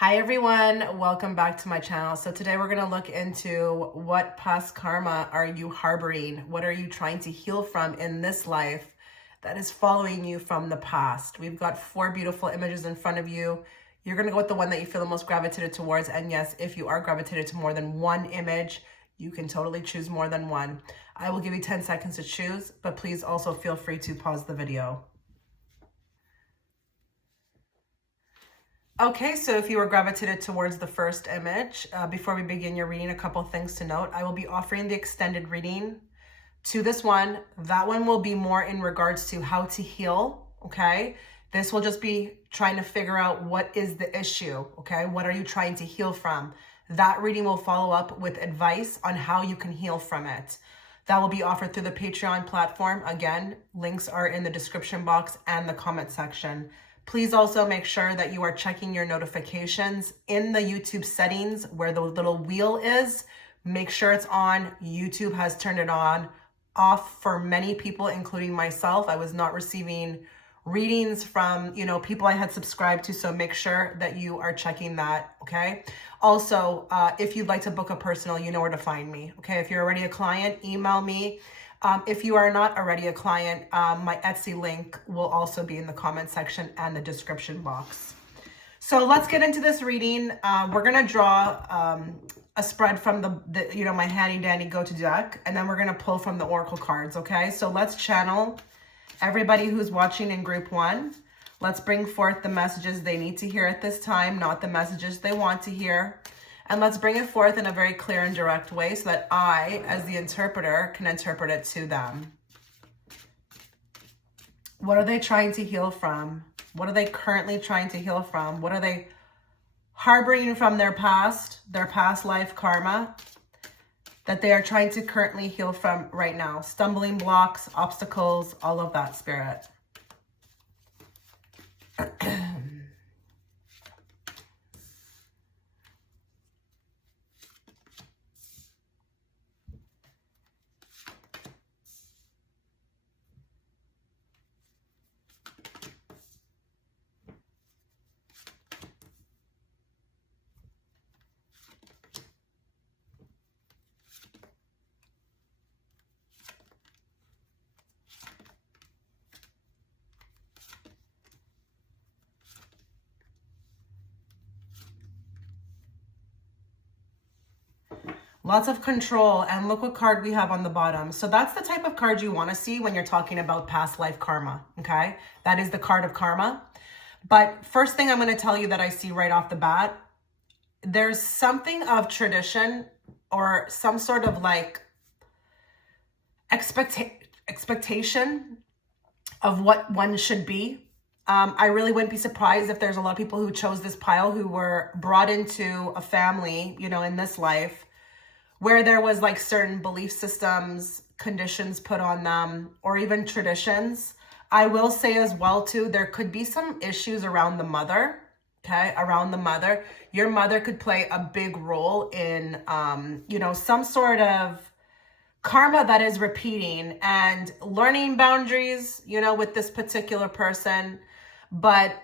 Hi everyone, welcome back to my channel. So today we're going to look into what past karma are you harboring? What are you trying to heal from in this life that is following you from the past? We've got 4 beautiful images in front of you. You're going to go with the one that you feel the most gravitated towards. And yes, if you are gravitated to more than one image, you can totally choose more than one. I will give you 10 seconds to choose, but please also feel free to pause the video. Okay, so if you were gravitated towards the first image, before we begin your reading, a couple things to note. I will be offering the extended reading to this one. That one will be more in regards to how to heal, okay? This will just be trying to figure out what is the issue, okay? What are you trying to heal from? That reading will follow up with advice on how you can heal from it. That will be offered through the Patreon platform. Again, links are in the description box and the comment section. Please also make sure that you are checking your notifications in the YouTube settings where the little wheel is. Make sure it's on. YouTube has turned it off for many people, including myself. I was not receiving readings from, people I had subscribed to. So make sure that you are checking that. Okay. Also, if you'd like to book a personal, you know where to find me. Okay. If you're already a client, email me. If you are not already a client, my Etsy link will also be in the comment section and the description box. So let's get into this reading. We're going to draw a spread from the my handy dandy go-to deck, and then we're going to pull from the oracle cards. Okay, so let's channel everybody who's watching in group 1. Let's bring forth the messages they need to hear at this time, not the messages they want to hear. And let's bring it forth in a very clear and direct way so that I, as the interpreter, can interpret it to them. What are they trying to heal from? What are they currently trying to heal from? What are they harboring from their past life karma that they are trying to currently heal from right now? Stumbling blocks, obstacles, all of that, Spirit. Lots of control, and look what card we have on the bottom. So that's the type of card you want to see when you're talking about past life karma, okay? That is the card of karma. But first thing I'm going to tell you that I see right off the bat, there's something of tradition or some sort of like expectation of what one should be. I really wouldn't be surprised if there's a lot of people who chose this pile who were brought into a family, in this life, where there was like certain belief systems, conditions put on them, or even traditions. I will say as well too, there could be some issues around the mother, okay? Around the mother. Your mother could play a big role in, some sort of karma that is repeating and learning boundaries, with this particular person. But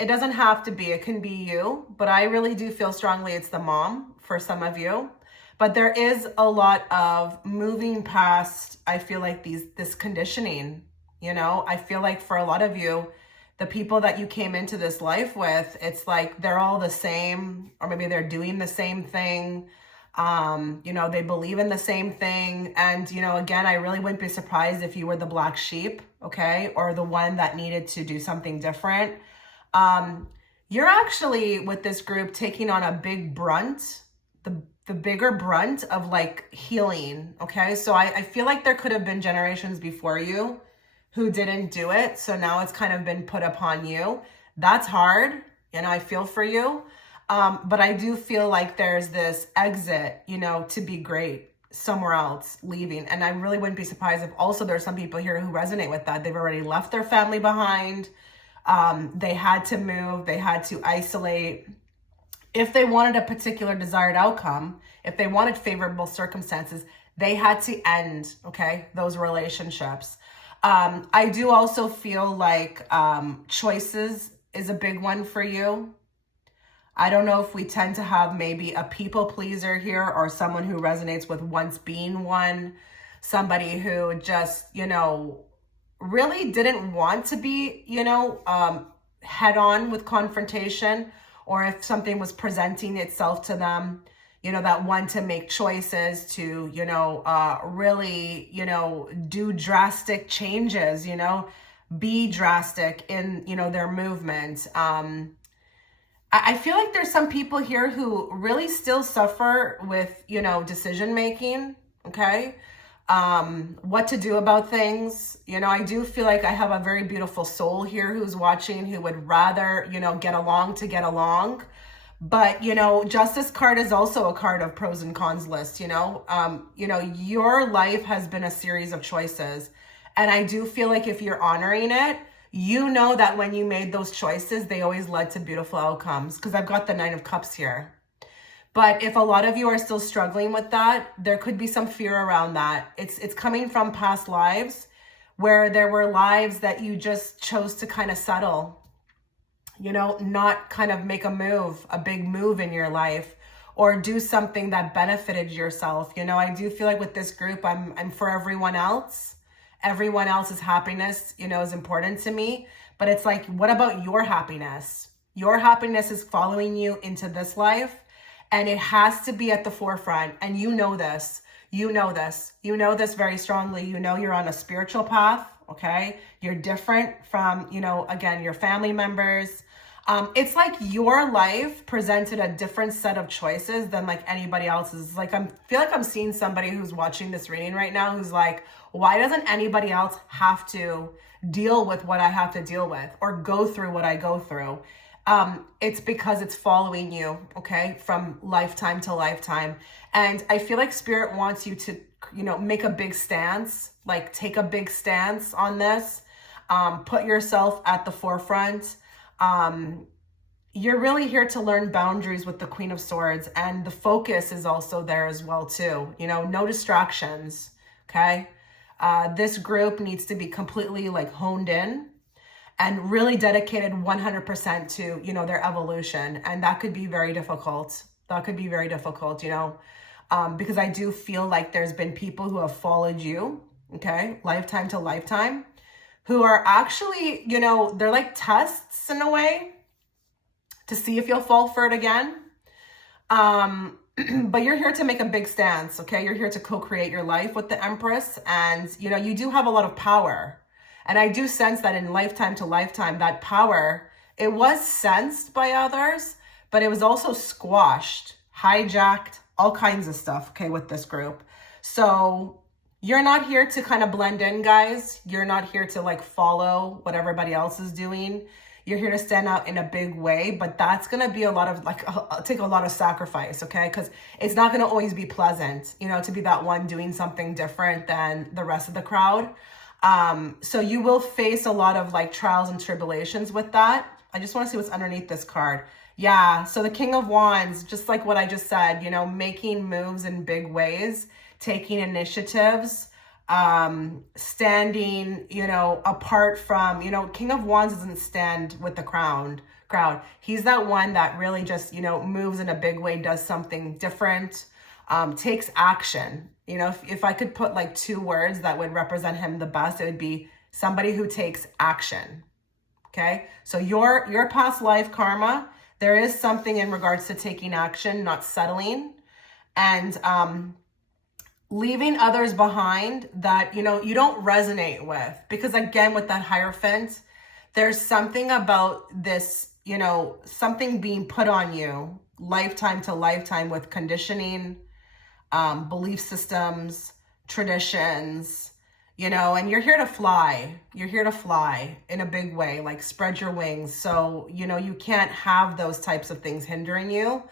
it doesn't have to be, it can be you. But I really do feel strongly it's the mom for some of you. But there is a lot of moving past, I feel like this conditioning, I feel like for a lot of you, the people that you came into this life with, it's like they're all the same, or maybe they're doing the same thing. They believe in the same thing. And, again, I really wouldn't be surprised if you were the black sheep, okay? Or the one that needed to do something different. You're actually, with this group, taking on a big brunt, the bigger brunt of like healing, okay? So I feel like there could have been generations before you who didn't do it. So now it's kind of been put upon you. That's hard, I feel for you. But I do feel like there's this exit, to be great somewhere else, leaving. And I really wouldn't be surprised if also there's some people here who resonate with that. They've already left their family behind. They had to move, they had to isolate. If they wanted a particular desired outcome, if they wanted favorable circumstances, they had to end, okay, those relationships. I do also feel like choices is a big one for you. I don't know if we tend to have maybe a people pleaser here, or someone who resonates with once being one, somebody who just, really didn't want to be, head on with confrontation, or if something was presenting itself to them, that want to make choices to, really, do drastic changes, be drastic in, their movement. I feel like there's some people here who really still suffer with, decision making, okay? What to do about things. I do feel like I have a very beautiful soul here who's watching, who would rather, get along to get along. But, Justice card is also a card of pros and cons list, your life has been a series of choices. And I do feel like if you're honoring it, that when you made those choices, they always led to beautiful outcomes, because I've got the Nine of Cups here. But if a lot of you are still struggling with that, there could be some fear around that. It's coming from past lives where there were lives that you just chose to kind of settle, not kind of make a big move in your life, or do something that benefited yourself. I do feel like with this group, I'm for everyone else. Everyone else's happiness, is important to me. But it's like, what about your happiness? Your happiness is following you into this life, and it has to be at the forefront. And you know this. You know this very strongly. You're on a spiritual path, okay? You're different from, again, your family members. It's like your life presented a different set of choices than like anybody else's. Like, feel like I'm seeing somebody who's watching this reading right now who's like, why doesn't anybody else have to deal with what I have to deal with, or go through what I go through? It's because it's following you, okay, from lifetime to lifetime. And I feel like Spirit wants you to, make a big stance, like take a big stance on this, put yourself at the forefront. You're really here to learn boundaries with the Queen of Swords, and the focus is also there as well too. No distractions, okay? This group needs to be completely like honed in and really dedicated 100% to, their evolution. And that could be very difficult. Because I do feel like there's been people who have followed you, okay, lifetime to lifetime, who are actually, they're like tests in a way to see if you'll fall for it again. But you're here to make a big stance, okay? You're here to co-create your life with the Empress. And, you do have a lot of power. And I do sense that in lifetime to lifetime, that power, it was sensed by others, but it was also squashed, hijacked, all kinds of stuff, okay, with this group. So you're not here to kind of blend in, guys. You're not here to like follow what everybody else is doing. You're here to stand out in a big way, but that's going to be a lot of like, take a lot of sacrifice, okay? Because it's not going to always be pleasant, to be that one doing something different than the rest of the crowd. So you will face a lot of like trials and tribulations with that. I just want to see what's underneath this card. Yeah, so the King of Wands, just like what I just said, making moves in big ways, taking initiatives, standing, apart from, King of Wands doesn't stand with the crowd. He's that one that really just, moves in a big way, does something different, takes action. If I could put like two words that would represent him the best, it would be somebody who takes action. Okay. So your past life karma, there is something in regards to taking action, not settling, and, leaving others behind that, you don't resonate with. Because again, with that Hierophant, there's something about this, something being put on you lifetime to lifetime with conditioning, belief systems, traditions, and you're here to fly. You're here to fly in a big way, like spread your wings. So, you can't have those types of things hindering you.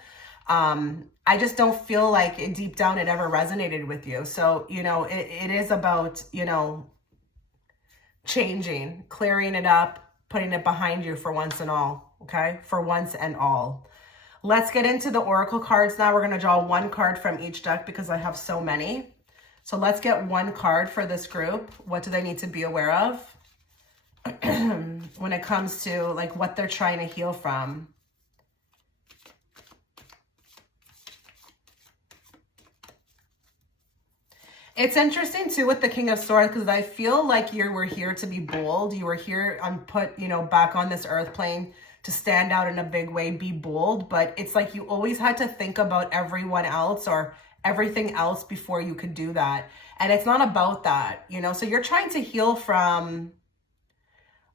I just don't feel like deep down it ever resonated with you. So, it is about, changing, clearing it up, putting it behind you for once and all. Okay. For once and all. Let's get into the Oracle cards now. We're going to draw one card from each deck because I have so many. So let's get one card for this group. What do they need to be aware of when it comes to like what they're trying to heal from? It's interesting too with the King of Swords, because I feel like you were here to be bold. You were here on put, back on this earth plane to stand out in a big way, be bold. But it's like you always had to think about everyone else or everything else before you could do that. And it's not about that, So you're trying to heal from,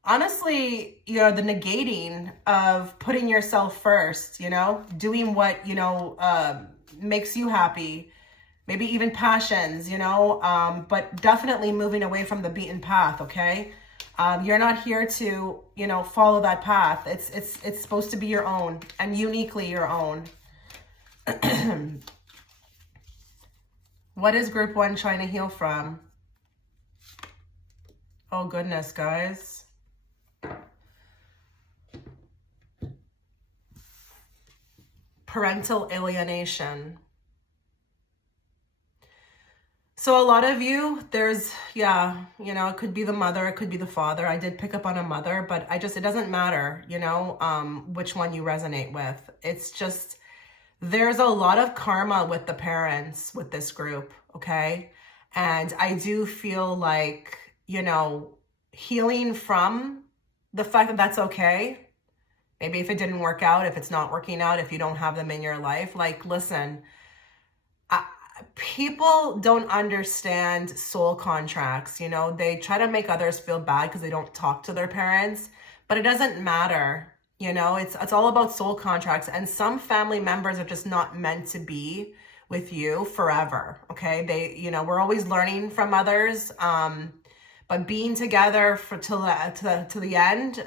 honestly, the negating of putting yourself first, doing what, makes you happy. Maybe even passions, but definitely moving away from the beaten path, okay? You're not here to, follow that path. It's supposed to be your own and uniquely your own. What is group 1 trying to heal from? Oh, goodness, guys. Parental alienation. So a lot of you, there's, it could be the mother, it could be the father. I did pick up on a mother, but it doesn't matter, which one you resonate with. It's just, there's a lot of karma with the parents with this group, okay? And I do feel like, healing from the fact that that's okay. Maybe if it didn't work out, if it's not working out, if you don't have them in your life, like, listen, people don't understand soul contracts. They try to make others feel bad because they don't talk to their parents, but it doesn't matter. It's all about soul contracts, and some family members are just not meant to be with you forever. Okay. We're always learning from others. But being together to the end,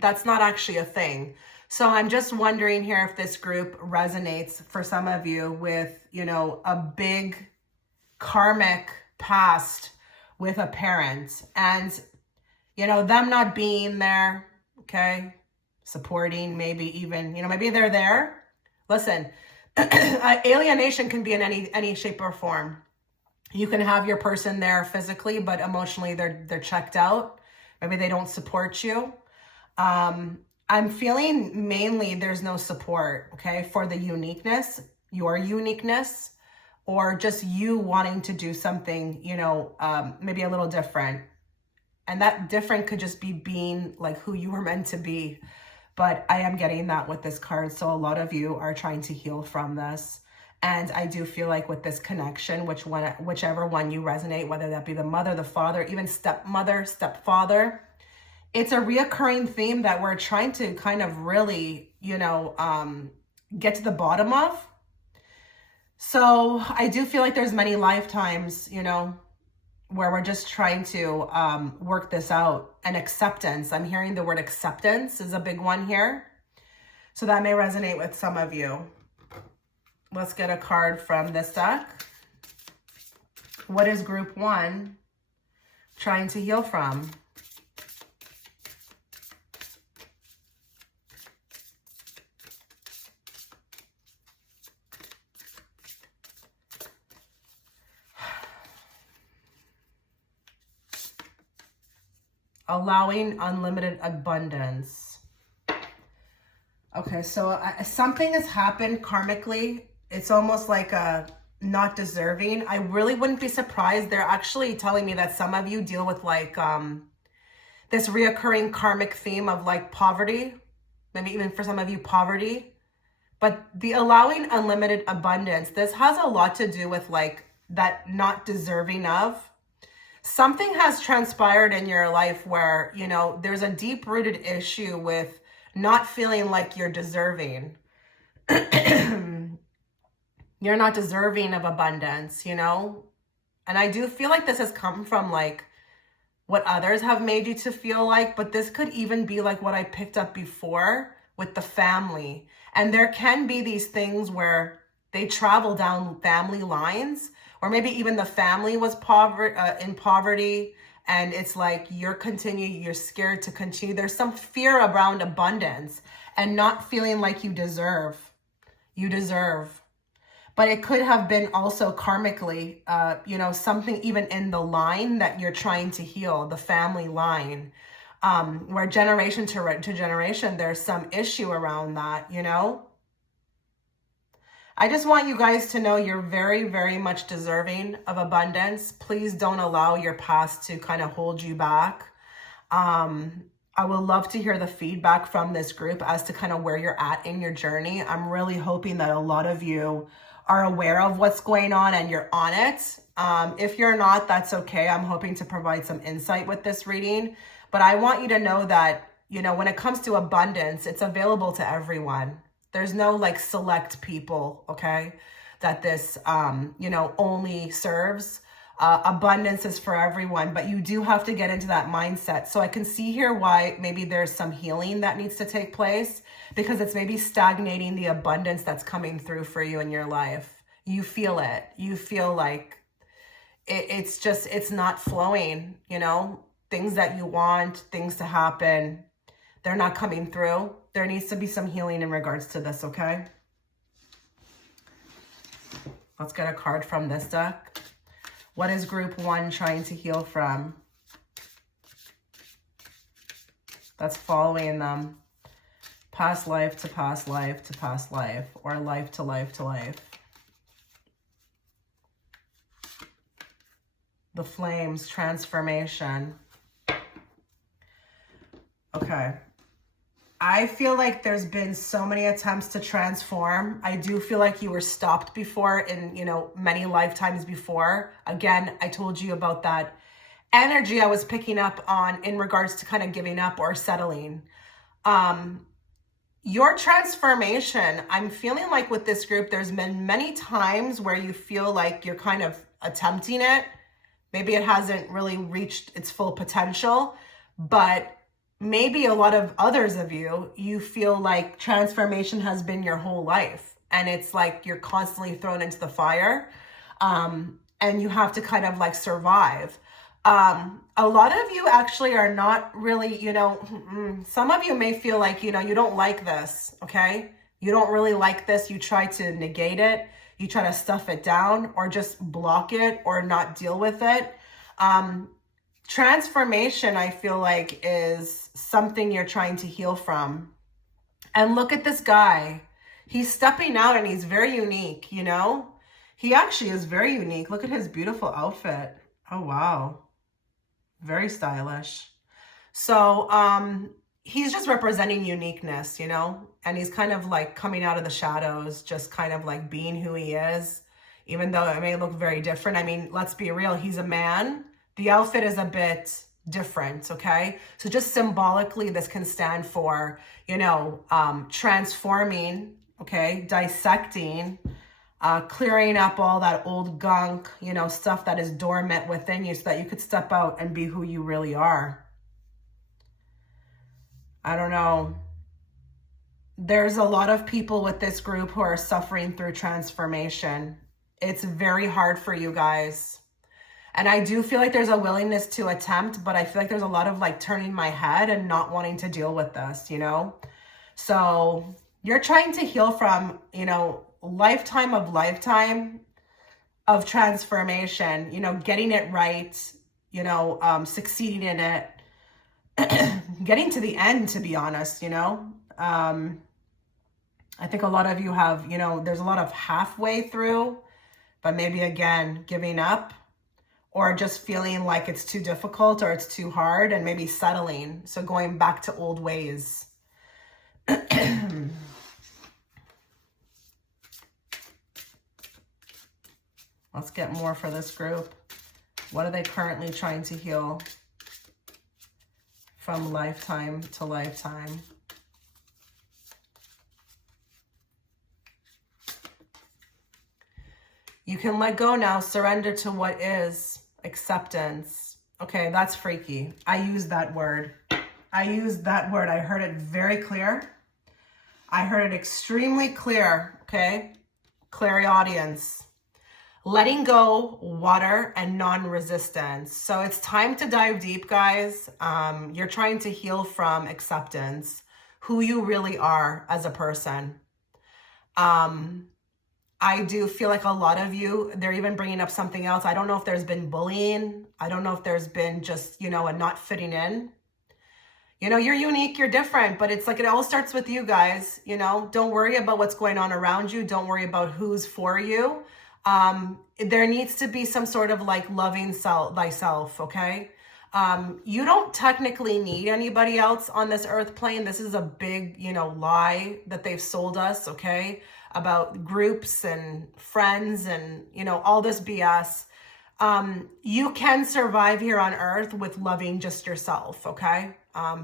that's not actually a thing. So I'm just wondering here if this group resonates for some of you with, a big karmic past with a parent and, them not being there, okay? Supporting, maybe even, maybe they're there. Listen, alienation can be in any shape or form. You can have your person there physically, but emotionally they're checked out. Maybe they don't support you. I'm feeling mainly there's no support, okay, for the uniqueness, your uniqueness, or just you wanting to do something, maybe a little different. And that different could just be being like who you were meant to be. But I am getting that with this card. So a lot of you are trying to heal from this. And I do feel like with this connection, whichever one you resonate, whether that be the mother, the father, even stepmother, stepfather, it's a reoccurring theme that we're trying to kind of really, get to the bottom of. So I do feel like there's many lifetimes, where we're just trying to work this out. And acceptance, I'm hearing the word acceptance is a big one here. So that may resonate with some of you. Let's get a card from this deck. What is group 1 trying to heal from? Allowing unlimited abundance. Okay, so something has happened karmically. It's almost like a not deserving. I really wouldn't be surprised. They're actually telling me that some of you deal with like this reoccurring karmic theme of like poverty. Maybe even for some of you, poverty. But the allowing unlimited abundance, this has a lot to do with like that not deserving of. Something has transpired in your life where, there's a deep-rooted issue with not feeling like you're deserving. You're not deserving of abundance, And I do feel like this has come from like what others have made you to feel like, but this could even be like what I picked up before with the family. And there can be these things where they travel down family lines, or maybe even the family was in poverty, and it's like you're scared to continue. There's some fear around abundance and not feeling like you deserve. But it could have been also karmically, something even in the line that you're trying to heal, the family line, where generation to generation, there's some issue around that, I just want you guys to know you're very, very much deserving of abundance. Please don't allow your past to kind of hold you back. I would love to hear the feedback from this group as to kind of where you're at in your journey. I'm really hoping that a lot of you are aware of what's going on and you're on it. If you're not, that's okay. I'm hoping to provide some insight with this reading. But I want you to know that, you know, when it comes to abundance, it's available to everyone. There's no like select people, okay, that this, you know, only serves. Abundance is for everyone, but you do have to get into that mindset. So I can see here why maybe there's some healing that needs to take place, because it's maybe stagnating the abundance that's coming through for you in your life. You feel it. You feel like it's just, it's not flowing, you know, things that you want, things to happen, they're not coming through. There needs to be some healing in regards to this, okay? Let's get a card from this deck. What is group 1 trying to heal from? That's following them. Past life to past life to past life, or life to life to life. The flames, transformation. Okay. I feel like there's been so many attempts to transform. I do feel like you were stopped before in, you know, many lifetimes before. Again, I told you about that energy I was picking up on in regards to kind of giving up or settling. Your transformation, I'm feeling like with this group, there's been many times where you feel like you're kind of attempting it. Maybe it hasn't really reached its full potential, but maybe a lot of others of you, you feel like transformation has been your whole life. And it's like you're constantly thrown into the fire, and you have to kind of like survive. A lot of you actually are not really, you know, some of you may feel like, you know, you don't like this, okay? You don't really like this. You try to negate it. You try to stuff it down or just block it or not deal with it. Transformation, I feel like, is something you're trying to heal from. And look at this guy. He's stepping out and he's very unique, you know? He actually is very unique. Look at his beautiful outfit. Oh, wow. Very stylish. So, he's just representing uniqueness, you know? And he's kind of like coming out of the shadows, just kind of like being who he is, even though it may look very different. I mean, let's be real. He's a man. The outfit is a bit different, okay? So just symbolically, this can stand for, you know, transforming, okay? Dissecting, clearing up all that old gunk, you know, stuff that is dormant within you so that you could step out and be who you really are. I don't know. There's a lot of people with this group who are suffering through transformation. It's very hard for you guys. And I do feel like there's a willingness to attempt, but I feel like there's a lot of like turning my head and not wanting to deal with this, you know? So you're trying to heal from, you know, lifetime of transformation, you know, getting it right, you know, succeeding in it, getting to the end, to be honest, you know? I think a lot of you have, you know, there's a lot of halfway through, but maybe again, giving up, or just feeling like it's too difficult or it's too hard, and maybe settling. So going back to old ways. Let's get more for this group. What are they currently trying to heal from lifetime to lifetime? You can let go now, surrender to what is, acceptance. Okay, that's freaky. I use that word. I heard it very clear. I heard it extremely clear, okay? Clairaudience. Letting go, water, and non-resistance. So it's time to dive deep, guys. You're trying to heal from acceptance, who you really are as a person. I do feel like a lot of you, they're even bringing up something else. I don't know if there's been bullying. I don't know if there's been just, you know, a not fitting in. You know, you're unique, you're different, but it's like it all starts with you guys. You know, don't worry about what's going on around you. Don't worry about who's for you. There needs to be some sort of like loving thyself, okay? You don't technically need anybody else on this earth plane. This is a big, you know, lie that they've sold us, okay? About groups and friends and, you know, all this BS. You can survive here on earth with loving just yourself, okay?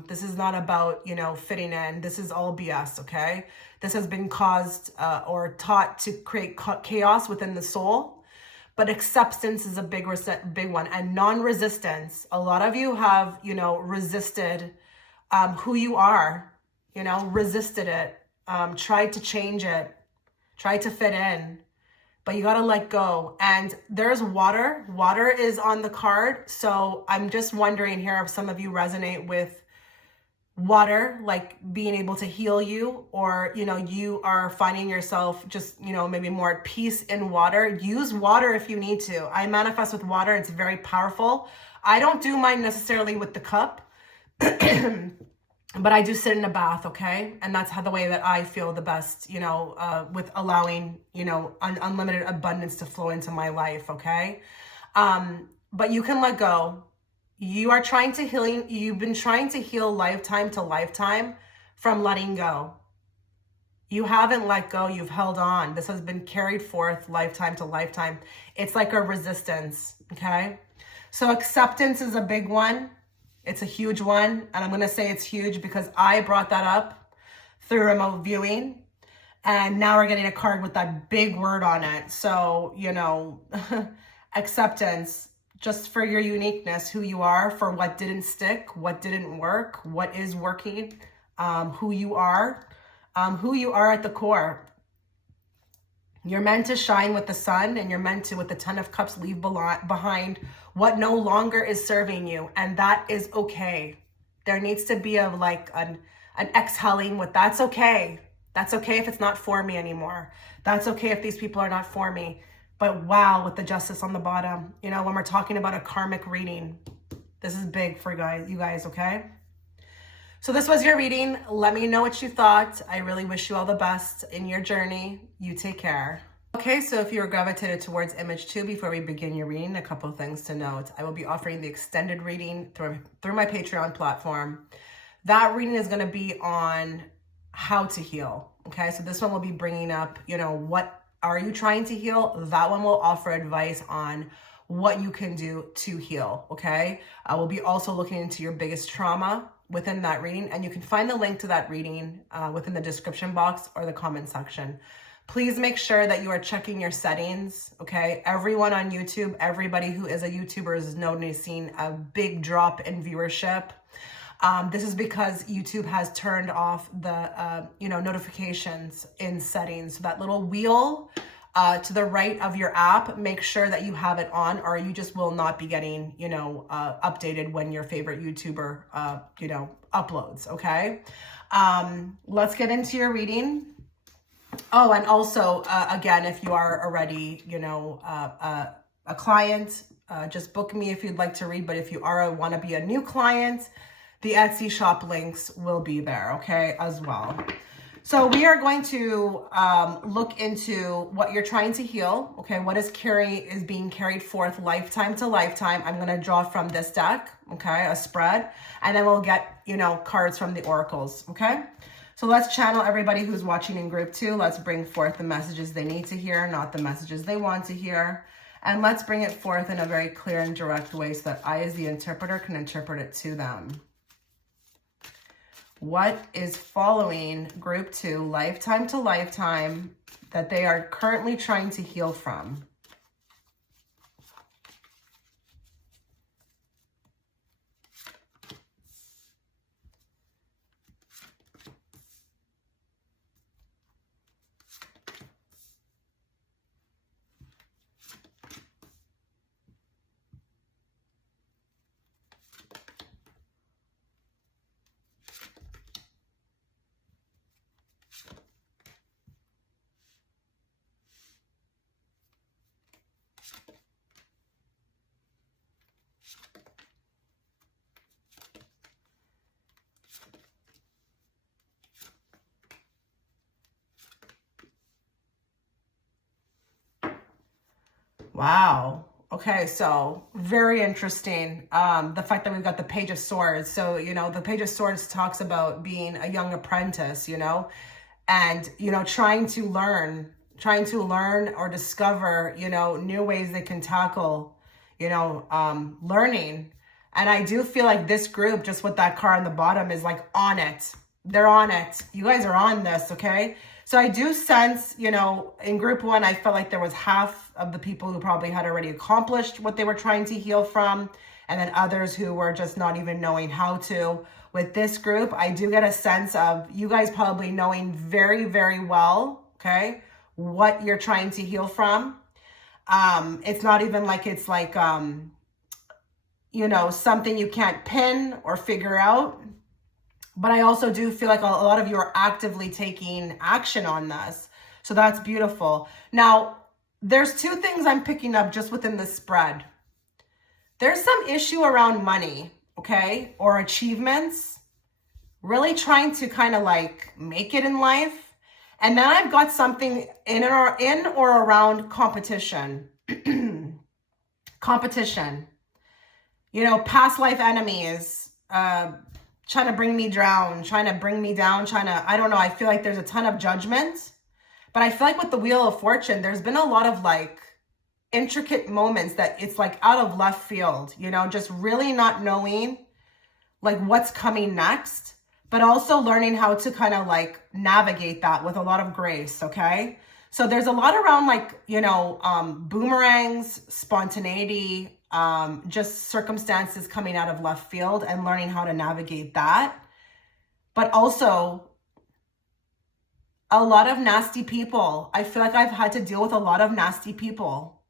This is not about, you know, fitting in. This is all BS, okay? This has been caused or taught to create chaos within the soul. But acceptance is a big one. And non-resistance. A lot of you have, you know, resisted who you are, you know, resisted it, tried to change it, tried to fit in. But you got to let go. And there's water. Water is on the card. So I'm just wondering here if some of you resonate with water, like being able to heal you, or, you know, you are finding yourself just, you know, maybe more at peace in water. Use water if you need to. I manifest with water. It's very powerful. I don't do mine necessarily with the cup, but I do sit in a bath, okay? And that's how the way that I feel the best, you know, with allowing, you know, unlimited abundance to flow into my life, okay? But you can let go. You are trying to heal. You've been trying to heal lifetime to lifetime from letting go. You haven't let go. You've held on. This has been carried forth lifetime to lifetime. It's like a resistance, okay? So acceptance is a big one. It's a huge one. And I'm going to say it's huge because I brought that up through remote viewing. And now we're getting a card with that big word on it. So, you know, acceptance. Just for your uniqueness, who you are, for what didn't stick, what didn't work, what is working, who you are at the core. You're meant to shine with the sun, and you're meant to, with the 10 of Cups, leave behind what no longer is serving you. And that is okay. There needs to be like an exhaling with that's okay. That's okay if it's not for me anymore. That's okay if these people are not for me. But wow, with the justice on the bottom, you know, when we're talking about a karmic reading, this is big for you guys, okay? So this was your reading. Let me know what you thought. I really wish you all the best in your journey. You take care. Okay, so if you're gravitated towards image 2, before we begin your reading, a couple of things to note. I will be offering the extended reading through my Patreon platform. That reading is going to be on how to heal, okay? So this one will be bringing up, you know, what are you trying to heal? That one will offer advice on what you can do to heal, okay? I will be also looking into your biggest trauma within that reading, and you can find the link to that reading within the description box or the comment section. Please make sure that you are checking your settings, okay? Everyone on YouTube, everybody who is a YouTuber is noticing a big drop in viewership. This is because YouTube has turned off the, you know, notifications in settings. So that little wheel to the right of your app, make sure that you have it on, or you just will not be getting, you know, updated when your favorite YouTuber, you know, uploads, okay? Let's get into your reading. Oh, and also, again, if you are already, you know, a client, just book me if you'd like to read. But if you want to be a new client, the Etsy shop links will be there, okay, as well. So we are going to look into what you're trying to heal, okay? What is being carried forth lifetime to lifetime. I'm going to draw from this deck, okay, a spread, and then we'll get, you know, cards from the oracles, okay? So let's channel everybody who's watching in group 2. Let's bring forth the messages they need to hear, not the messages they want to hear. And let's bring it forth in a very clear and direct way so that I, as the interpreter, can interpret it to them. What is following group 2, lifetime to lifetime, that they are currently trying to heal from? Wow. Okay, so very interesting. The fact that we've got the Page of Swords. So, the Page of Swords talks about being a young apprentice, and, trying to learn or discover, new ways they can tackle, learning. And I do feel like this group, just with that card on the bottom, is like on it. They're on it. You guys are on this, okay? So I do sense, in group one, I felt like there was half of the people who probably had already accomplished what they were trying to heal from, and then others who were just not even knowing how to. With this group, I do get a sense of you guys probably knowing very, very well, okay, what you're trying to heal from. It's not even like it's like, something you can't pin or figure out. But I also do feel like a lot of you are actively taking action on this. So that's beautiful. Now, there's two things I'm picking up just within the spread. There's some issue around money, okay, or achievements, really trying to kind of like make it in life. And then I've got something in or around competition. Competition. Past life enemies, trying to bring me down, I don't know. I feel like there's a ton of judgment, but I feel like with the Wheel of Fortune, there's been a lot of like intricate moments that it's like out of left field, just really not knowing like what's coming next, but also learning how to kind of like navigate that with a lot of grace. Okay. So there's a lot around like, boomerangs, spontaneity, just circumstances coming out of left field and learning how to navigate that. But also a lot of nasty people. I feel like I've had to deal with a lot of nasty people.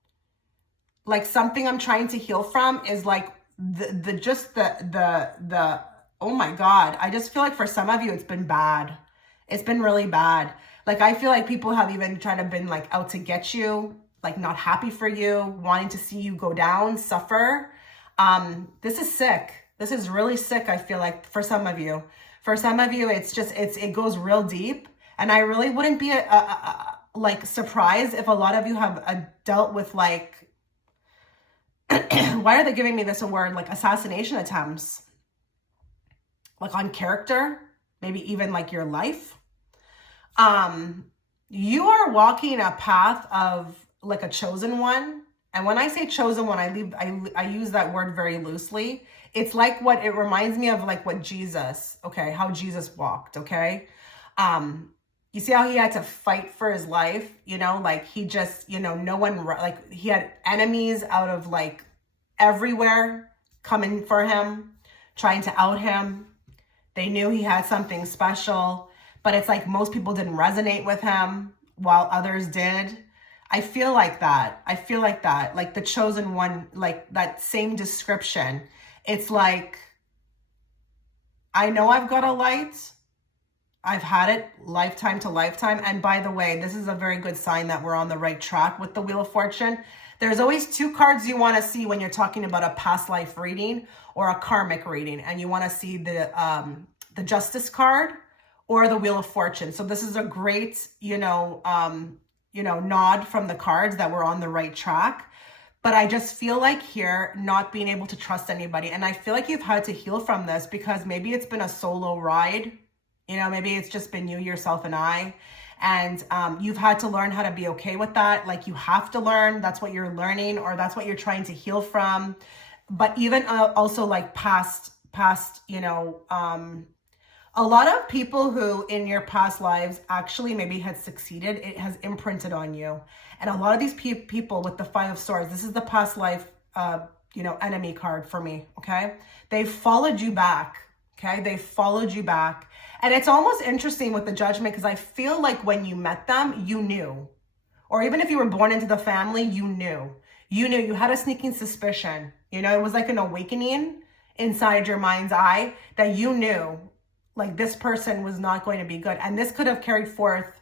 Like something I'm trying to heal from is like the oh my God. I just feel like for some of you, it's been bad. It's been really bad. Like, I feel like people have even tried to been like out to get you, like not happy for you, wanting to see you go down, suffer. This is sick. This is really sick. I feel like for some of you, it goes real deep. And I really wouldn't be like surprised if a lot of you have dealt with like, why are they giving me this word? Like assassination attempts, like on character, maybe even like your life. You are walking a path of like a chosen one. And when I say chosen one, I use that word very loosely. It's like it reminds me of like what Jesus, okay, how Jesus walked, okay? You see how he had to fight for his life, like he just, no one, like he had enemies out of like everywhere coming for him, trying to out him. They knew he had something special, but it's like most people didn't resonate with him while others did. I feel like that. Like the chosen one, like that same description. It's like, I know I've got a light. I've had it lifetime to lifetime. And by the way, this is a very good sign that we're on the right track with the Wheel of Fortune. There's always two cards you want to see when you're talking about a past life reading or a karmic reading. And you want to see the Justice card or the Wheel of Fortune. So this is a great, nod from the cards that we're on the right track. But I just feel like here, not being able to trust anybody. And I feel like you've had to heal from this because maybe it's been a solo ride. Maybe it's just been you, yourself, and I. And you've had to learn how to be okay with that. Like you have to learn. That's what you're learning, or that's what you're trying to heal from. But even also like past, a lot of people who in your past lives actually maybe had succeeded, it has imprinted on you. And a lot of these people with the Five of Swords, this is the past life, enemy card for me, okay? They followed you back, okay? They followed you back. And it's almost interesting with the Judgment because I feel like when you met them, you knew. Or even if you were born into the family, you knew. You had a sneaking suspicion. It was like an awakening inside your mind's eye that you knew like this person was not going to be good. And this could have carried forth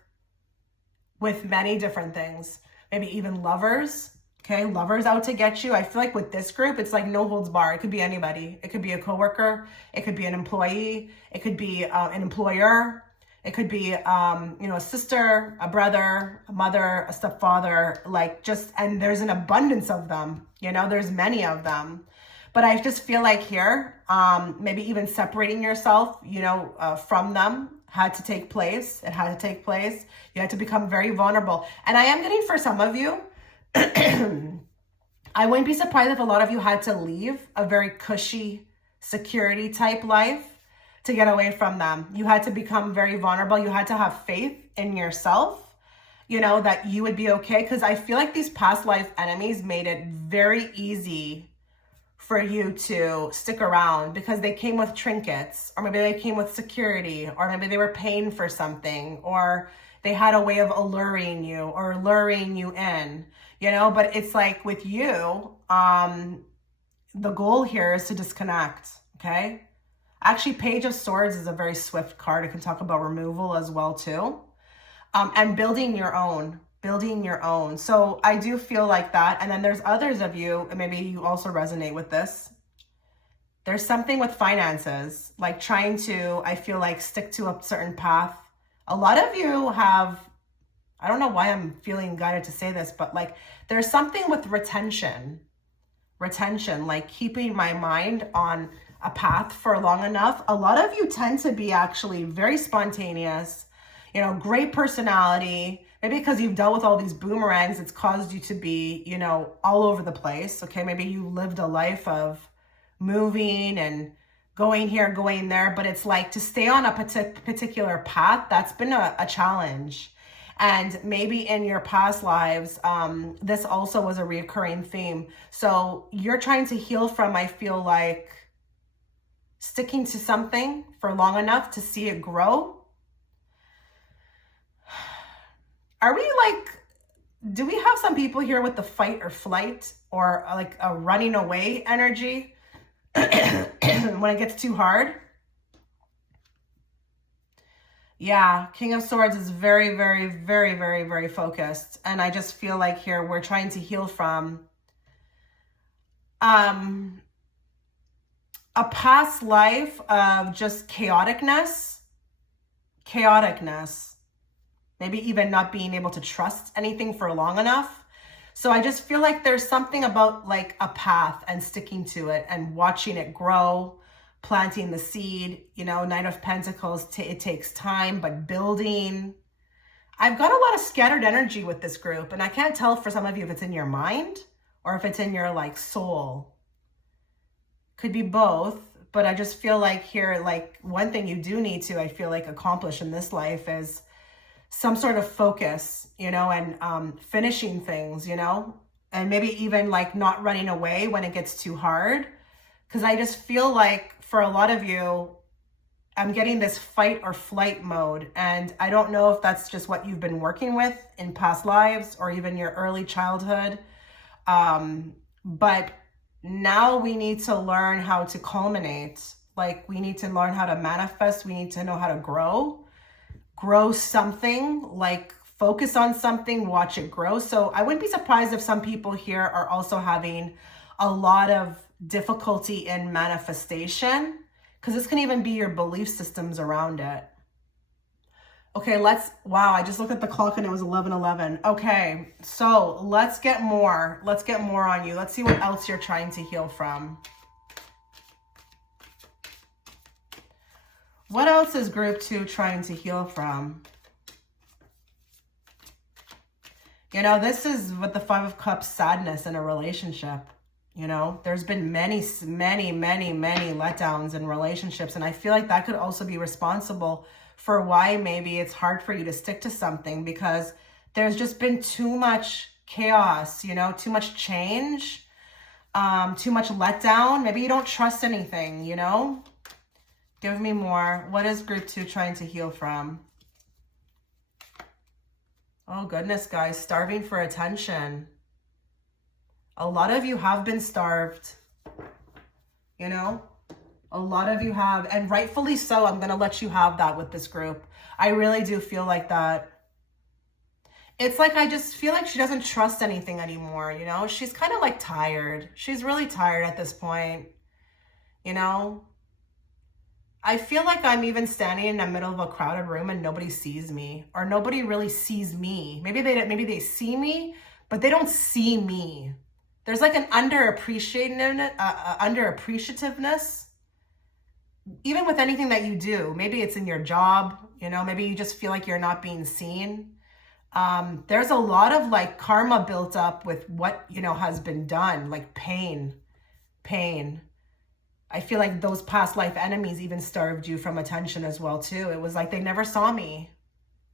with many different things. Maybe even lovers, okay? Lovers out to get you. I feel like with this group, it's like no holds bar. It could be anybody. It could be a coworker. It could be an employee. It could be an employer. It could be, you know, a sister, a brother, a mother, a stepfather, like just, and there's an abundance of them, you know, there's many of them. But I just feel like here, maybe even separating yourself, you know, from them had to take place. It had to take place. You had to become very vulnerable. And I am getting, for some of you, I wouldn't be surprised if a lot of you had to leave a very cushy security type life to get away from them. You had to become very vulnerable. You had to have faith in yourself, you know, that you would be okay. Because I feel like these past life enemies made it very easy for you to stick around because they came with trinkets, or maybe they came with security, or maybe they were paying for something, or they had a way of alluring you or luring you in, you know. But it's like with you, the goal here is to disconnect, okay? Actually, Page of Swords is a very swift card. It can talk about removal as well too. And building your own. So I do feel like that. And then there's others of you, and maybe you also resonate with this. There's something with finances, like trying to, I feel like, stick to a certain path. A lot of you have, I don't know why I'm feeling guided to say this, but like there's something with retention, like keeping my mind on a path for long enough. A lot of you tend to be actually very spontaneous, you know, great personality. Maybe because you've dealt with all these boomerangs, it's caused you to be, you know, all over the place. Okay, maybe you lived a life of moving and going here, going there, but it's like to stay on a particular path, that's been a challenge. And maybe in your past lives, this also was a recurring theme. So you're trying to heal from, I feel like, sticking to something for long enough to see it grow. Are we like, do we have some people here with the fight or flight or like a running away energy when it gets too hard? Yeah, King of Swords is very, very, very, very, very focused. And I just feel like here we're trying to heal from a past life of just chaoticness. Maybe even not being able to trust anything for long enough. So I just feel like there's something about like a path and sticking to it and watching it grow, planting the seed, you know. Knight of Pentacles, it takes time, but building. I've got a lot of scattered energy with this group, and I can't tell for some of you if it's in your mind or if it's in your like soul. Could be both, but I just feel like here, like one thing you do need to, I feel like, accomplish in this life is some sort of focus, you know, and finishing things, you know, and maybe even like not running away when it gets too hard. Because I just feel like for a lot of you, I'm getting this fight or flight mode. And I don't know if that's just what you've been working with in past lives or even your early childhood. But now we need to learn how to culminate. Like we need to learn how to manifest. We need to know how to grow something, like focus on something, watch it grow. So I wouldn't be surprised if some people here are also having a lot of difficulty in manifestation, because this can even be your belief systems around it. Okay, wow, I just looked at the clock and it was 11:11. Okay, so let's get more on you. Let's see what else you're trying to heal from. What else is group 2 trying to heal from? You know, this is with the 5 of Cups, sadness in a relationship. You know, there's been many letdowns in relationships. And I feel like that could also be responsible for why maybe it's hard for you to stick to something, because there's just been too much chaos, you know, too much change, too much letdown. Maybe you don't trust anything, you know? Give me more. What is group 2 trying to heal from? Oh goodness, guys, starving for attention. A lot of you have been starved, you know? A lot of you have, and rightfully so. I'm going to let you have that with this group. I really do feel like that. It's like, I just feel like she doesn't trust anything anymore, you know? She's kind of like tired. She's really tired at this point, you know? I feel like I'm even standing in the middle of a crowded room and nobody sees me, or nobody really sees me. Maybe they see me, but they don't see me. There's like an underappreciativeness, even with anything that you do. Maybe it's in your job, you know, maybe you just feel like you're not being seen. There's a lot of like karma built up with what, you know, has been done, like pain. I feel like those past life enemies even starved you from attention as well too. It was like they never saw me.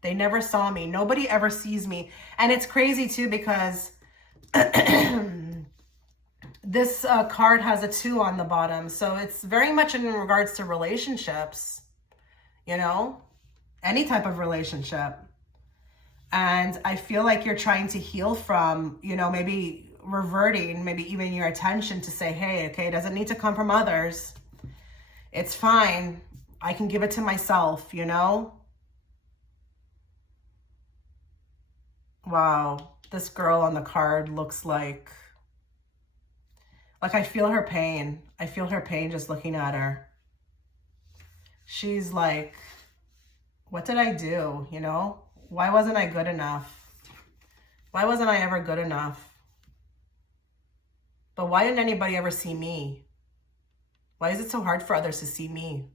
They never saw me. Nobody ever sees me. And it's crazy too because this card has a 2 on the bottom. So it's very much in regards to relationships, you know, any type of relationship. And I feel like you're trying to heal from, you know, maybe reverting, maybe even your attention to say, hey, okay, it doesn't need to come from others. It's fine. I can give it to myself, you know? Wow. This girl on the card looks like I feel her pain. I feel her pain just looking at her. She's like, what did I do? You know? Why wasn't I good enough? Why wasn't I ever good enough? But why didn't anybody ever see me? Why is it so hard for others to see me?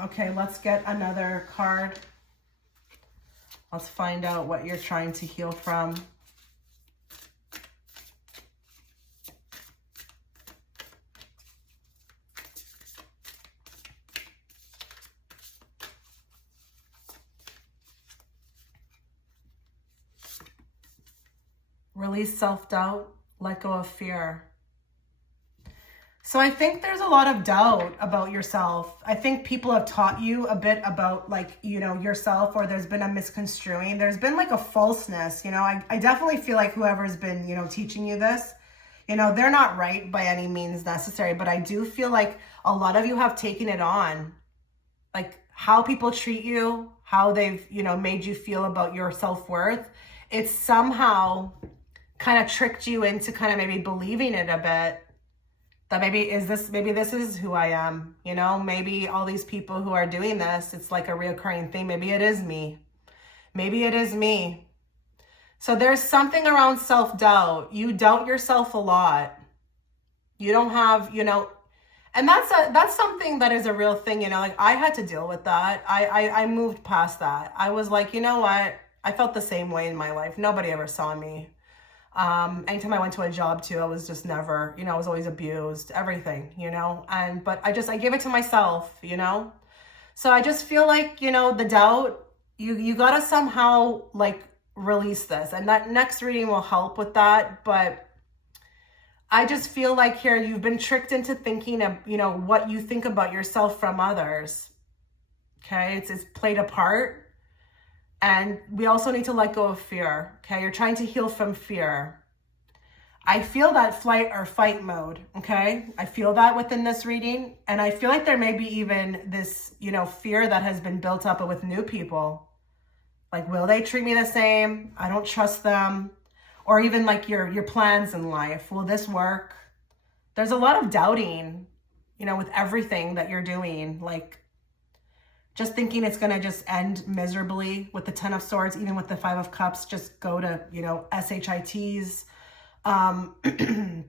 Okay, let's get another card. Let's find out what you're trying to heal from. Release self-doubt, let go of fear. So I think there's a lot of doubt about yourself. I think people have taught you a bit about like, you know, yourself, or there's been a misconstruing. There's been like a falseness, you know. I definitely feel like whoever's been, you know, teaching you this, you know, they're not right by any means necessary. But I do feel like a lot of you have taken it on. Like how people treat you, how they've, you know, made you feel about your self-worth. It's somehow kind of tricked you into kind of maybe believing it a bit, that maybe this is who I am, you know, maybe all these people who are doing this, it's like a reoccurring thing. Maybe it is me. Maybe it is me. So there's something around self-doubt. You doubt yourself a lot. You don't have, you know, and that's something that is a real thing, you know, like I had to deal with that. I moved past that. I was like, you know what? I felt the same way in my life. Nobody ever saw me. Anytime I went to a job too, I was just never, you know, I was always abused, everything, you know, but I gave it to myself, you know? So I just feel like, you know, the doubt, you gotta somehow like release this, and that next reading will help with that. But I just feel like here you've been tricked into thinking of, you know, what you think about yourself from others. Okay. It's played a part. And we also need to let go of fear, okay? You're trying to heal from fear. I feel that flight or fight mode, okay? I feel that within this reading. And I feel like there may be even this, you know, fear that has been built up with new people. Like, will they treat me the same? I don't trust them. Or even like your plans in life. Will this work? There's a lot of doubting, you know, with everything that you're doing. Like, just thinking it's going to just end miserably with the 10 of Swords, even with the 5 of Cups, just go to, you know, SHITs. And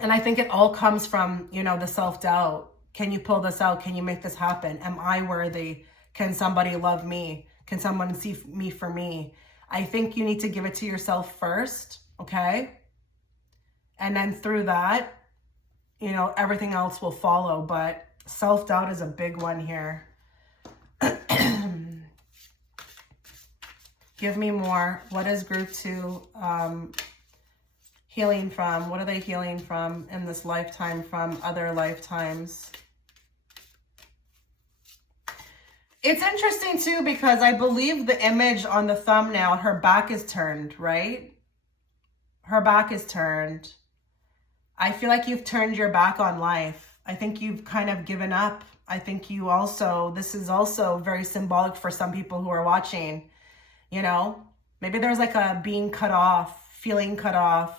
I think it all comes from, you know, the self-doubt. Can you pull this out? Can you make this happen? Am I worthy? Can somebody love me? Can someone see me for me? I think you need to give it to yourself first, okay? And then through that, you know, everything else will follow. But self-doubt is a big one here. Give me more. What is group 2 healing from? What are they healing from in this lifetime from other lifetimes? It's interesting too, because I believe the image on the thumbnail, her back is turned, right? Her back is turned. I feel like you've turned your back on life. I think you've kind of given up. I think you also, this is also very symbolic for some people who are watching, you know, maybe there's like a being cut off, feeling cut off.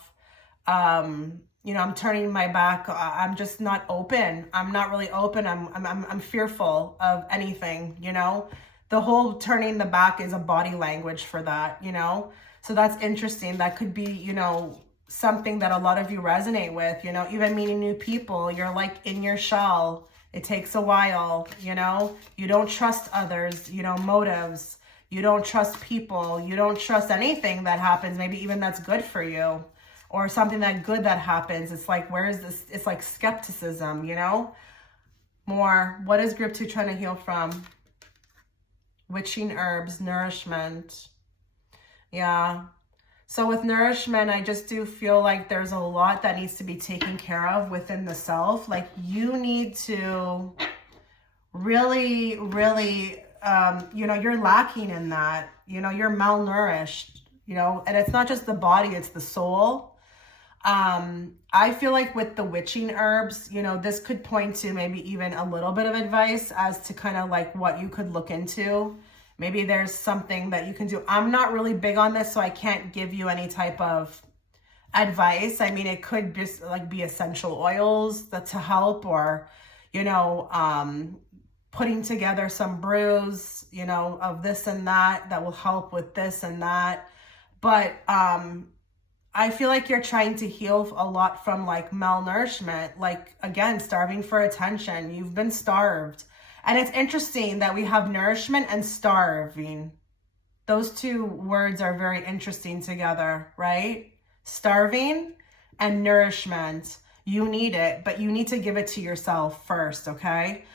You know, I'm turning my back. I'm just not open. I'm not really open. I'm fearful of anything, you know. The whole turning the back is a body language for that, you know. So that's interesting. That could be, you know, something that a lot of you resonate with, you know, even meeting new people. You're like in your shell. It takes a while, you know. You don't trust others, you know, motives. You don't trust people. You don't trust anything that happens, maybe even that's good for you, or something that good that happens. It's like, where is this? It's like skepticism, you know? More. What is group 2 trying to heal from? Witching herbs, nourishment. Yeah. So with nourishment, I just do feel like there's a lot that needs to be taken care of within the self. Like you need to really, really, you know, you're lacking in that. You know, you're malnourished, you know, and it's not just the body, it's the soul. I feel like with the witching herbs, you know, this could point to maybe even a little bit of advice as to kind of like what you could look into. Maybe there's something that you can do. I'm not really big on this, so I can't give you any type of advice. I mean, it could just like be essential oils that to help, or, you know, putting together some brews, you know, of this and that will help with this and that. But, I feel like you're trying to heal a lot from like malnourishment, like again, starving for attention. You've been starved. And it's interesting that we have nourishment and starving. Those two words are very interesting together, right? Starving and nourishment. You need it, but you need to give it to yourself first, okay?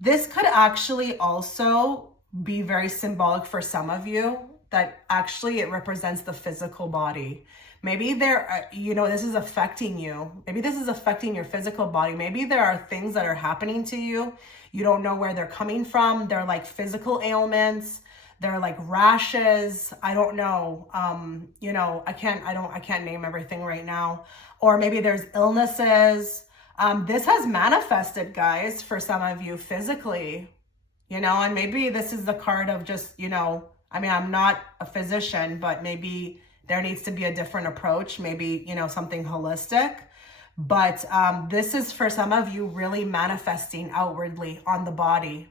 This could actually also be very symbolic for some of you, that actually it represents the physical body. Maybe there, you know, this is affecting you. Maybe this is affecting your physical body. Maybe there are things that are happening to you. You don't know where they're coming from. They're like physical ailments. They're like rashes. I don't know. You know, I can't name everything right now. Or maybe there's illnesses. This has manifested, guys, for some of you physically, you know, and maybe this is the card of just, you know, I mean, I'm not a physician, but maybe there needs to be a different approach, maybe, you know, something holistic. But this is for some of you really manifesting outwardly on the body.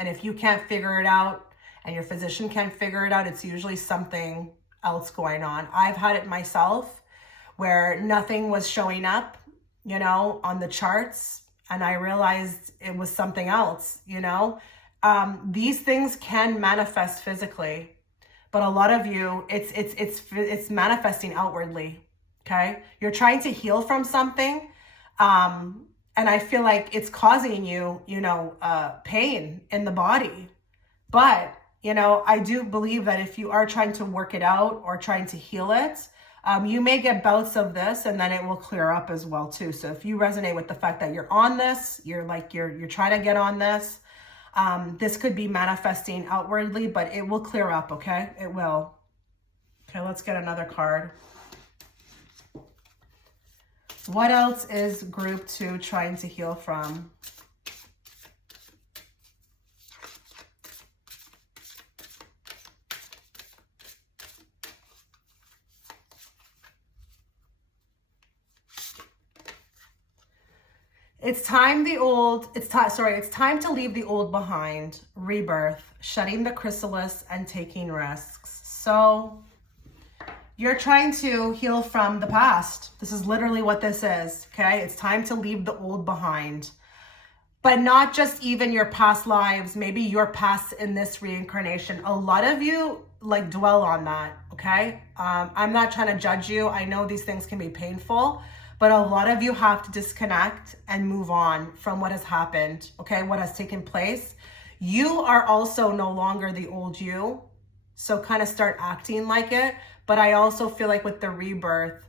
And if you can't figure it out and your physician can't figure it out, it's usually something else going on. I've had it myself where nothing was showing up, you know, on the charts. And I realized it was something else, you know. These things can manifest physically, but a lot of you, it's manifesting outwardly. Okay. You're trying to heal from something. And I feel like it's causing you, you know, pain in the body. But, you know, I do believe that if you are trying to work it out or trying to heal it, you may get bouts of this and then it will clear up as well too. So if you resonate with the fact that you're on this, you're trying to get on this, this could be manifesting outwardly, but it will clear up, okay? It will. Okay, let's get another card. What else is group 2 trying to heal from? It's time to leave the old behind, rebirth, shedding the chrysalis and taking risks. So you're trying to heal from the past. This is literally what this is, okay? It's time to leave the old behind. But not just even your past lives, maybe your past in this reincarnation. A lot of you like dwell on that, okay? I'm not trying to judge you. I know these things can be painful, but a lot of you have to disconnect and move on from what has happened, okay? What has taken place. You are also no longer the old you, so kind of start acting like it. But I also feel like with the rebirth,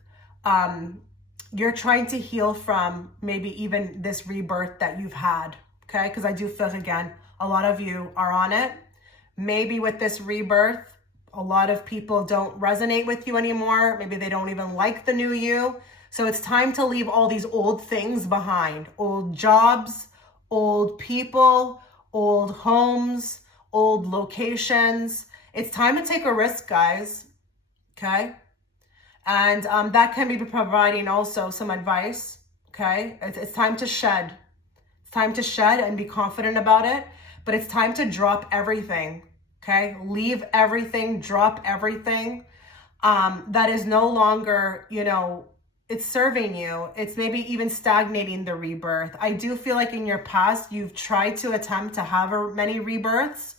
you're trying to heal from maybe even this rebirth that you've had, okay? Because I do feel, again, a lot of you are on it. Maybe with this rebirth, a lot of people don't resonate with you anymore. Maybe they don't even like the new you. So it's time to leave all these old things behind. Old jobs, old people, old homes, old locations. It's time to take a risk, guys, okay? And that can be providing also some advice, okay? It's time to shed. It's time to shed and be confident about it, but it's time to drop everything, okay? Leave everything, drop everything that is no longer, it's serving you. It's maybe even stagnating the rebirth. I do feel like in your past, you've tried to attempt to have many rebirths,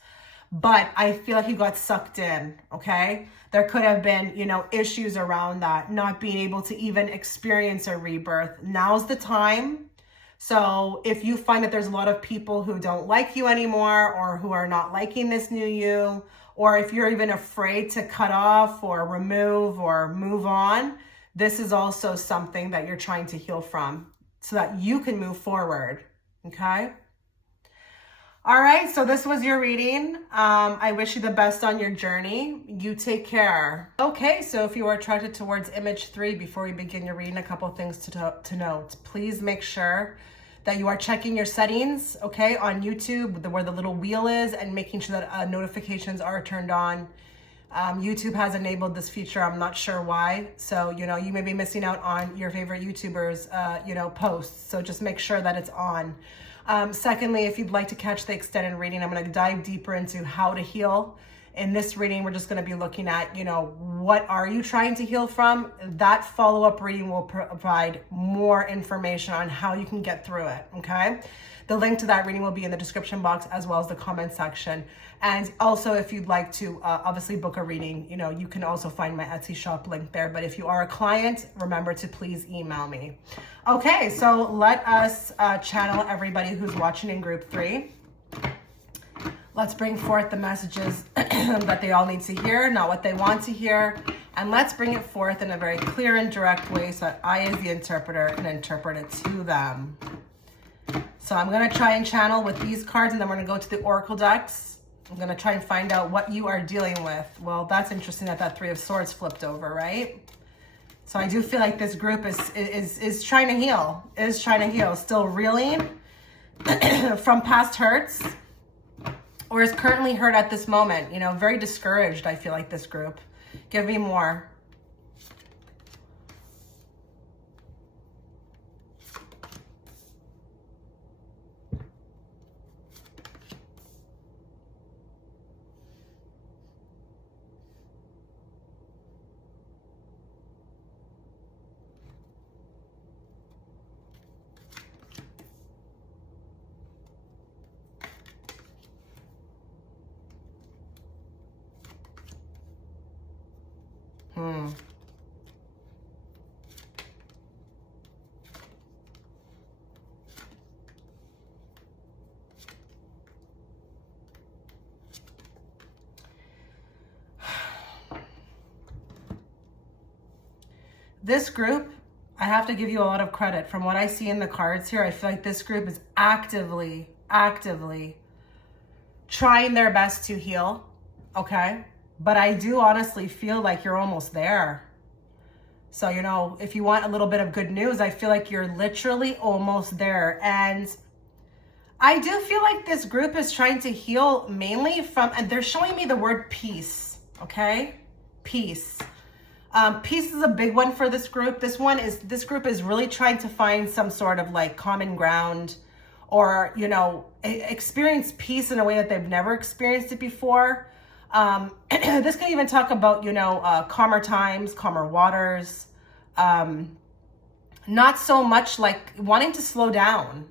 but I feel like you got sucked in, okay? There could have been, issues around that, not being able to even experience a rebirth. Now's the time. So if you find that there's a lot of people who don't like you anymore, or who are not liking this new you, or if you're even afraid to cut off or remove or move on, this is also something that you're trying to heal from so that you can move forward, okay? All right, so this was your reading. I wish you the best on your journey. You take care. Okay, so if you are attracted towards image 3, before we begin your reading, a couple things to note. Please make sure that you are checking your settings, okay, on YouTube, where the little wheel is, and making sure that notifications are turned on. YouTube has enabled this feature. I'm not sure why. So, you may be missing out on your favorite YouTubers, posts. So just make sure that it's on. Secondly, if you'd like to catch the extended reading, I'm going to dive deeper into how to heal. In this reading, we're just going to be looking at, what are you trying to heal from? That follow-up reading will provide more information on how you can get through it, okay? The link to that reading will be in the description box, as well as the comment section. And also, if you'd like to obviously book a reading, you can also find my Etsy shop link there. But if you are a client, remember to please email me. Okay, so let us channel everybody who's watching in group 3. Let's bring forth the messages that they all need to hear, not what they want to hear. And let's bring it forth in a very clear and direct way so that I, as the interpreter, can interpret it to them. So I'm going to try and channel with these cards, and then we're going to go to the Oracle decks. I'm going to try and find out what you are dealing with. Well, that's interesting that 3 of Swords flipped over, right? So I do feel like this group is trying to heal, still reeling from past hurts, or is currently hurt at this moment. Very discouraged, I feel like this group. Give me more. This group, I have to give you a lot of credit. From what I see in the cards here, I feel like this group is actively trying their best to heal, okay? But I do honestly feel like you're almost there. So, if you want a little bit of good news, I feel like you're literally almost there. And I do feel like this group is trying to heal mainly from, and they're showing me the word peace, okay? Peace. Peace is a big one for this group. This group is really trying to find some sort of like common ground, or, experience peace in a way that they've never experienced it before. This can even talk about, calmer times, calmer waters, not so much like wanting to slow down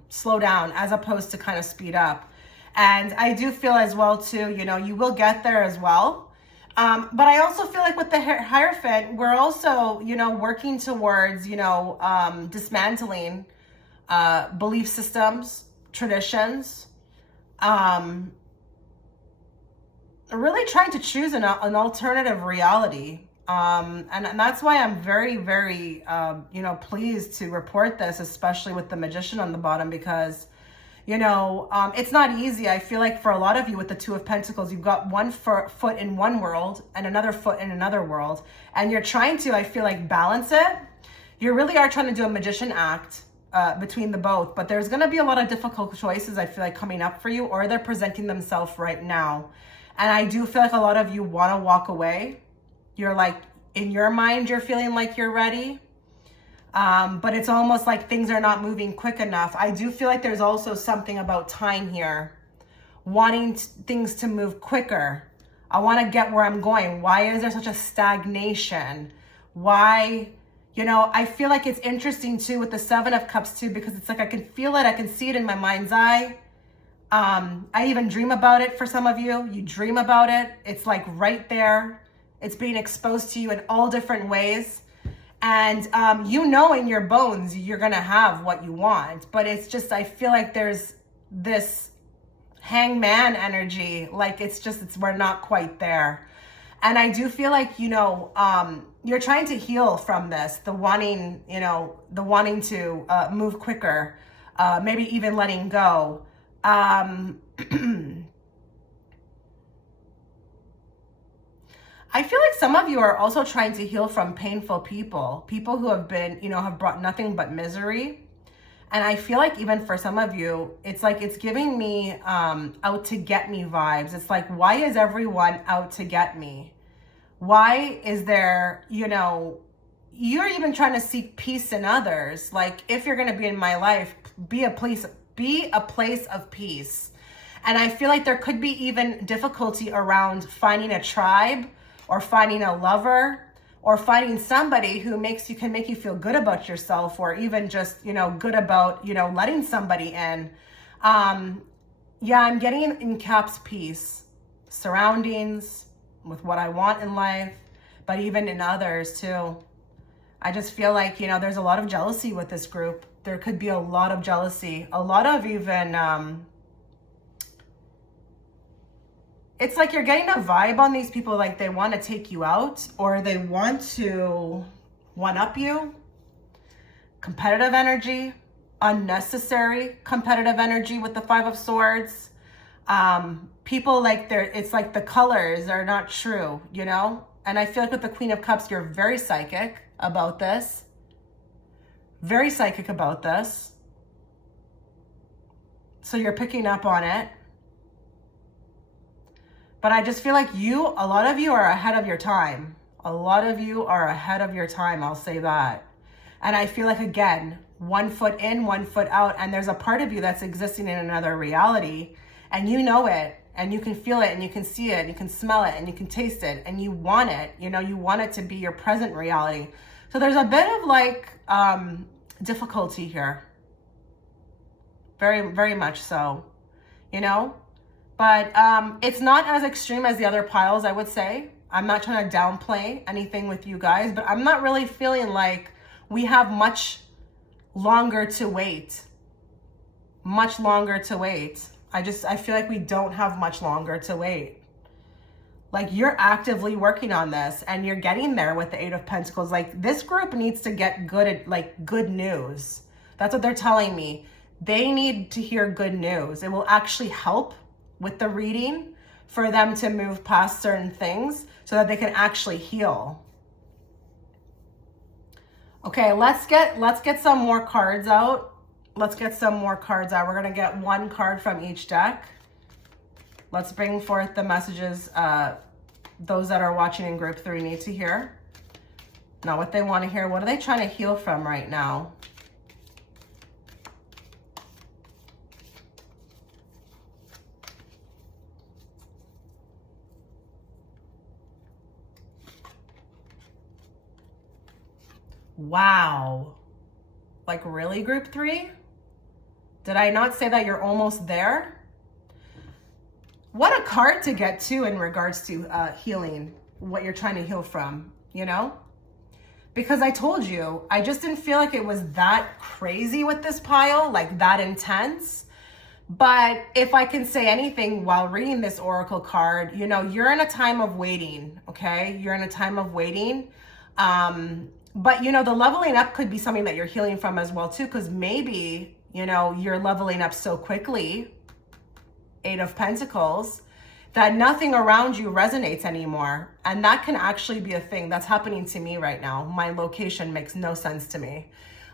as opposed to kind of speed up. And I do feel as well too, you will get there as well. But I also feel like with the Hierophant, we're also, working towards, dismantling belief systems, traditions, really trying to choose an alternative reality. And that's why I'm very, very, pleased to report this, especially with the Magician on the bottom, because, it's not easy. I feel like for a lot of you with the Two of Pentacles, you've got one foot in one world and another foot in another world. And you're trying to, I feel like, balance it. You really are trying to do a magician act between the both. But there's going to be a lot of difficult choices, I feel like, coming up for you, or they're presenting themselves right now. And I do feel like a lot of you want to walk away. You're like, in your mind, you're feeling like you're ready. But it's almost like things are not moving quick enough. I do feel like there's also something about time here, wanting things to move quicker. I want to get where I'm going. Why is there such a stagnation? Why, you know, I feel like it's interesting too with the Seven of Cups too, because it's like I can feel it, I can see it in my mind's eye. I even dream about it for some of you. You dream about it. It's like right there. It's being exposed to you in all different ways. And you know in your bones you're going to have what you want. But it's just, I feel like there's this hangman energy. Like we're not quite there. And I do feel like, you know, you're trying to heal from this. The wanting to move quicker. Maybe even letting go. I feel like some of you are also trying to heal from painful people who have been, you know, have brought nothing but misery. And I feel like even for some of you, it's like it's giving me out to get me vibes. It's like, why is everyone out to get me? Why is there, you know, you're even trying to seek peace in others. Like, if you're going to be in my life, be a place of peace. And I feel like there could be even difficulty around finding a tribe, or finding a lover, or finding somebody who can make you feel good about yourself, or even just, you know, good about, you know, letting somebody in. Yeah, I'm getting in caps peace, surroundings with what I want in life, but even in others too. I just feel like, you know, there's a lot of jealousy with this group. There could be a lot of jealousy, a lot of even, it's like you're getting a vibe on these people, like they want to take you out, or they want to one-up you. Competitive energy, unnecessary competitive energy with the Five of Swords. People like it's like the colors are not true, you know? And I feel like with the Queen of Cups, you're very psychic about this. Very psychic about this. So you're picking up on it. But I just feel like a lot of you are ahead of your time. A lot of you are ahead of your time, I'll say that. And I feel like, again, 1 foot in, 1 foot out, and there's a part of you that's existing in another reality, and you know it, and you can feel it, and you can see it, and you can smell it, and you can taste it, and you want it, you know, you want it to be your present reality. So there's a bit of like difficulty here. Very, very much so, you know? But it's not as extreme as the other piles, I would say. I'm not trying to downplay anything with you guys, but I'm not really feeling like we have much longer to wait. Much longer to wait. I feel like we don't have much longer to wait. Like, you're actively working on this, and you're getting there with the Eight of Pentacles. Like, this group needs to get good news. That's what they're telling me. They need to hear good news. It will actually help with the reading for them to move past certain things so that they can actually heal. Okay, let's get some more cards out. Let's get some more cards out. We're going to get one card from each deck. Let's bring forth the messages those that are watching in group 3 need to hear. Not what they want to hear. What are they trying to heal from right now? Wow. Like, really, group 3? Did I not say that you're almost there? What a card to get to in regards to healing, what you're trying to heal from, you know? Because I told you, I just didn't feel like it was that crazy with this pile, like that intense. But if I can say anything while reading this oracle card, you know, you're in a time of waiting, okay? You're in a time of waiting. But, you know, the leveling up could be something that you're healing from as well, too, because maybe, you know, you're leveling up so quickly, Eight of Pentacles, that nothing around you resonates anymore. And that can actually be a thing that's happening to me right now. My location makes no sense to me.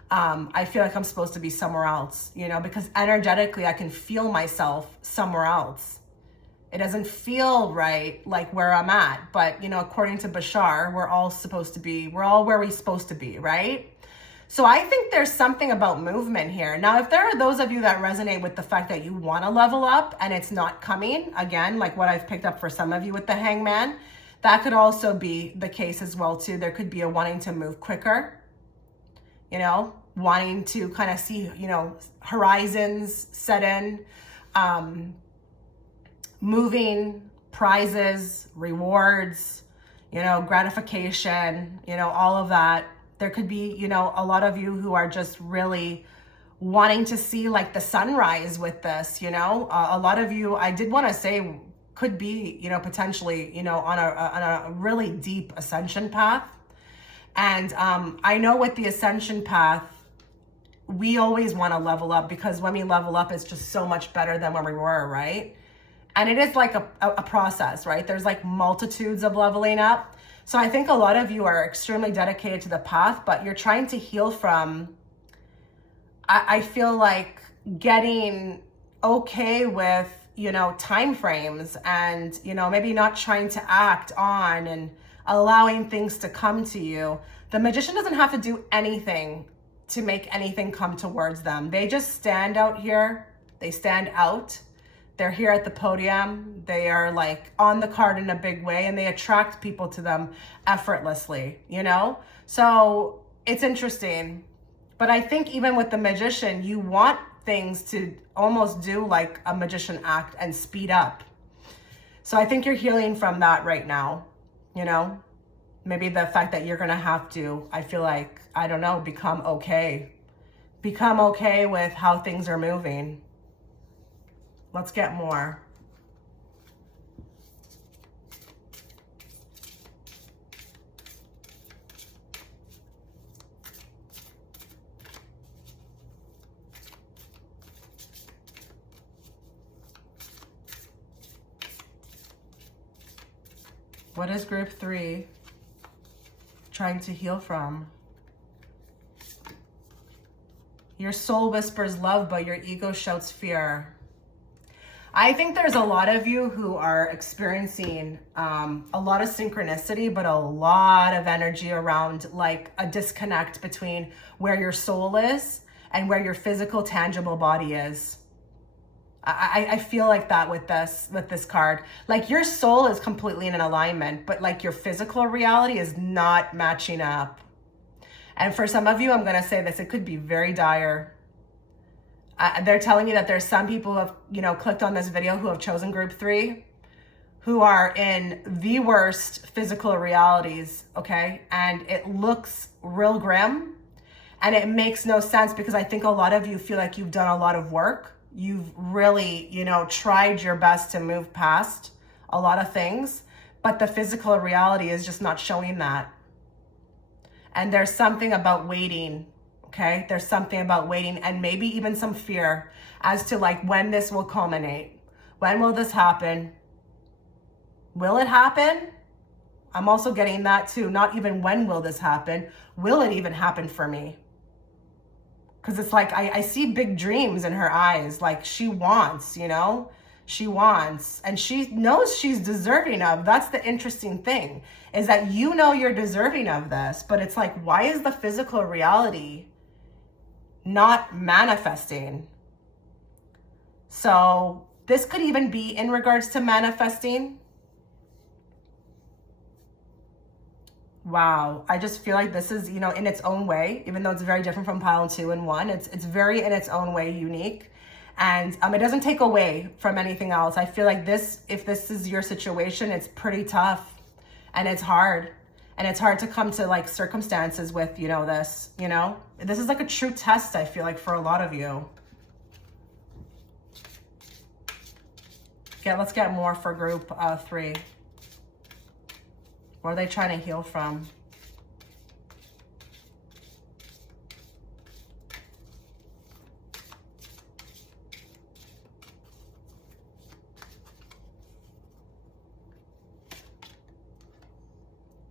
I feel like I'm supposed to be somewhere else, you know, because energetically I can feel myself somewhere else. It doesn't feel right, like where I'm at. But, you know, according to Bashar, we're all where we're supposed to be, right? So I think there's something about movement here. Now, if there are those of you that resonate with the fact that you want to level up and it's not coming, again, like what I've picked up for some of you with the Hangman, that could also be the case as well too. There could be a wanting to move quicker, you know, wanting to kind of see, you know, horizons set in, moving, prizes, rewards, you know, gratification, you know, all of that. There could be, you know, a lot of you who are just really wanting to see like the sunrise with this, you know. A lot of you, I did want to say, could be, you know, potentially, you know, on a really deep ascension path. And I know with the ascension path, we always want to level up, because when we level up, it's just so much better than when we were, right? And it is like a process, right? There's like multitudes of leveling up. So I think a lot of you are extremely dedicated to the path, but you're trying to heal from, I feel like, getting okay with, you know, time frames, and, you know, maybe not trying to act on and allowing things to come to you. The magician doesn't have to do anything to make anything come towards them. They just stand out here. They stand out. They're here at the podium. They are like on the card in a big way, and they attract people to them effortlessly, you know? So it's interesting. But I think even with the magician, you want things to almost do like a magician act and speed up. So I think you're healing from that right now, you know? Maybe the fact that you're gonna have to, I feel like, I don't know, become okay. Become okay with how things are moving. Let's get more. What is group 3 trying to heal from? Your soul whispers love, but your ego shouts fear. I think there's a lot of you who are experiencing a lot of synchronicity, but a lot of energy around like a disconnect between where your soul is and where your physical, tangible body is. I feel like that with this card. Like your soul is completely in an alignment, but like your physical reality is not matching up. And for some of you, I'm going to say this, it could be very dire. They're telling me that there's some people who have, you know, clicked on this video who have chosen group 3, who are in the worst physical realities, okay? And it looks real grim, and it makes no sense, because I think a lot of you feel like you've done a lot of work. You've really, you know, tried your best to move past a lot of things, but the physical reality is just not showing that. And there's something about waiting. Okay, there's something about waiting, and maybe even some fear as to like when this will culminate. When will this happen? Will it happen? I'm also getting that too. Not even when will this happen? Will it even happen for me? Because it's like I see big dreams in her eyes. Like she wants, you know, she wants, and she knows she's deserving of. That's the interesting thing, is that you know you're deserving of this, but it's like, why is the physical reality not manifesting? So this could even be in regards to manifesting. Wow, I just feel like this is, you know, in its own way, even though it's very different from pile 2 and 1, it's very in its own way unique. And it doesn't take away from anything else. I feel like this, if this is your situation, it's pretty tough, and it's hard. And it's hard to come to like circumstances with, you know, this, you know, this is like a true test, I feel like, for a lot of you. Let's get more for group 3. What are they trying to heal from?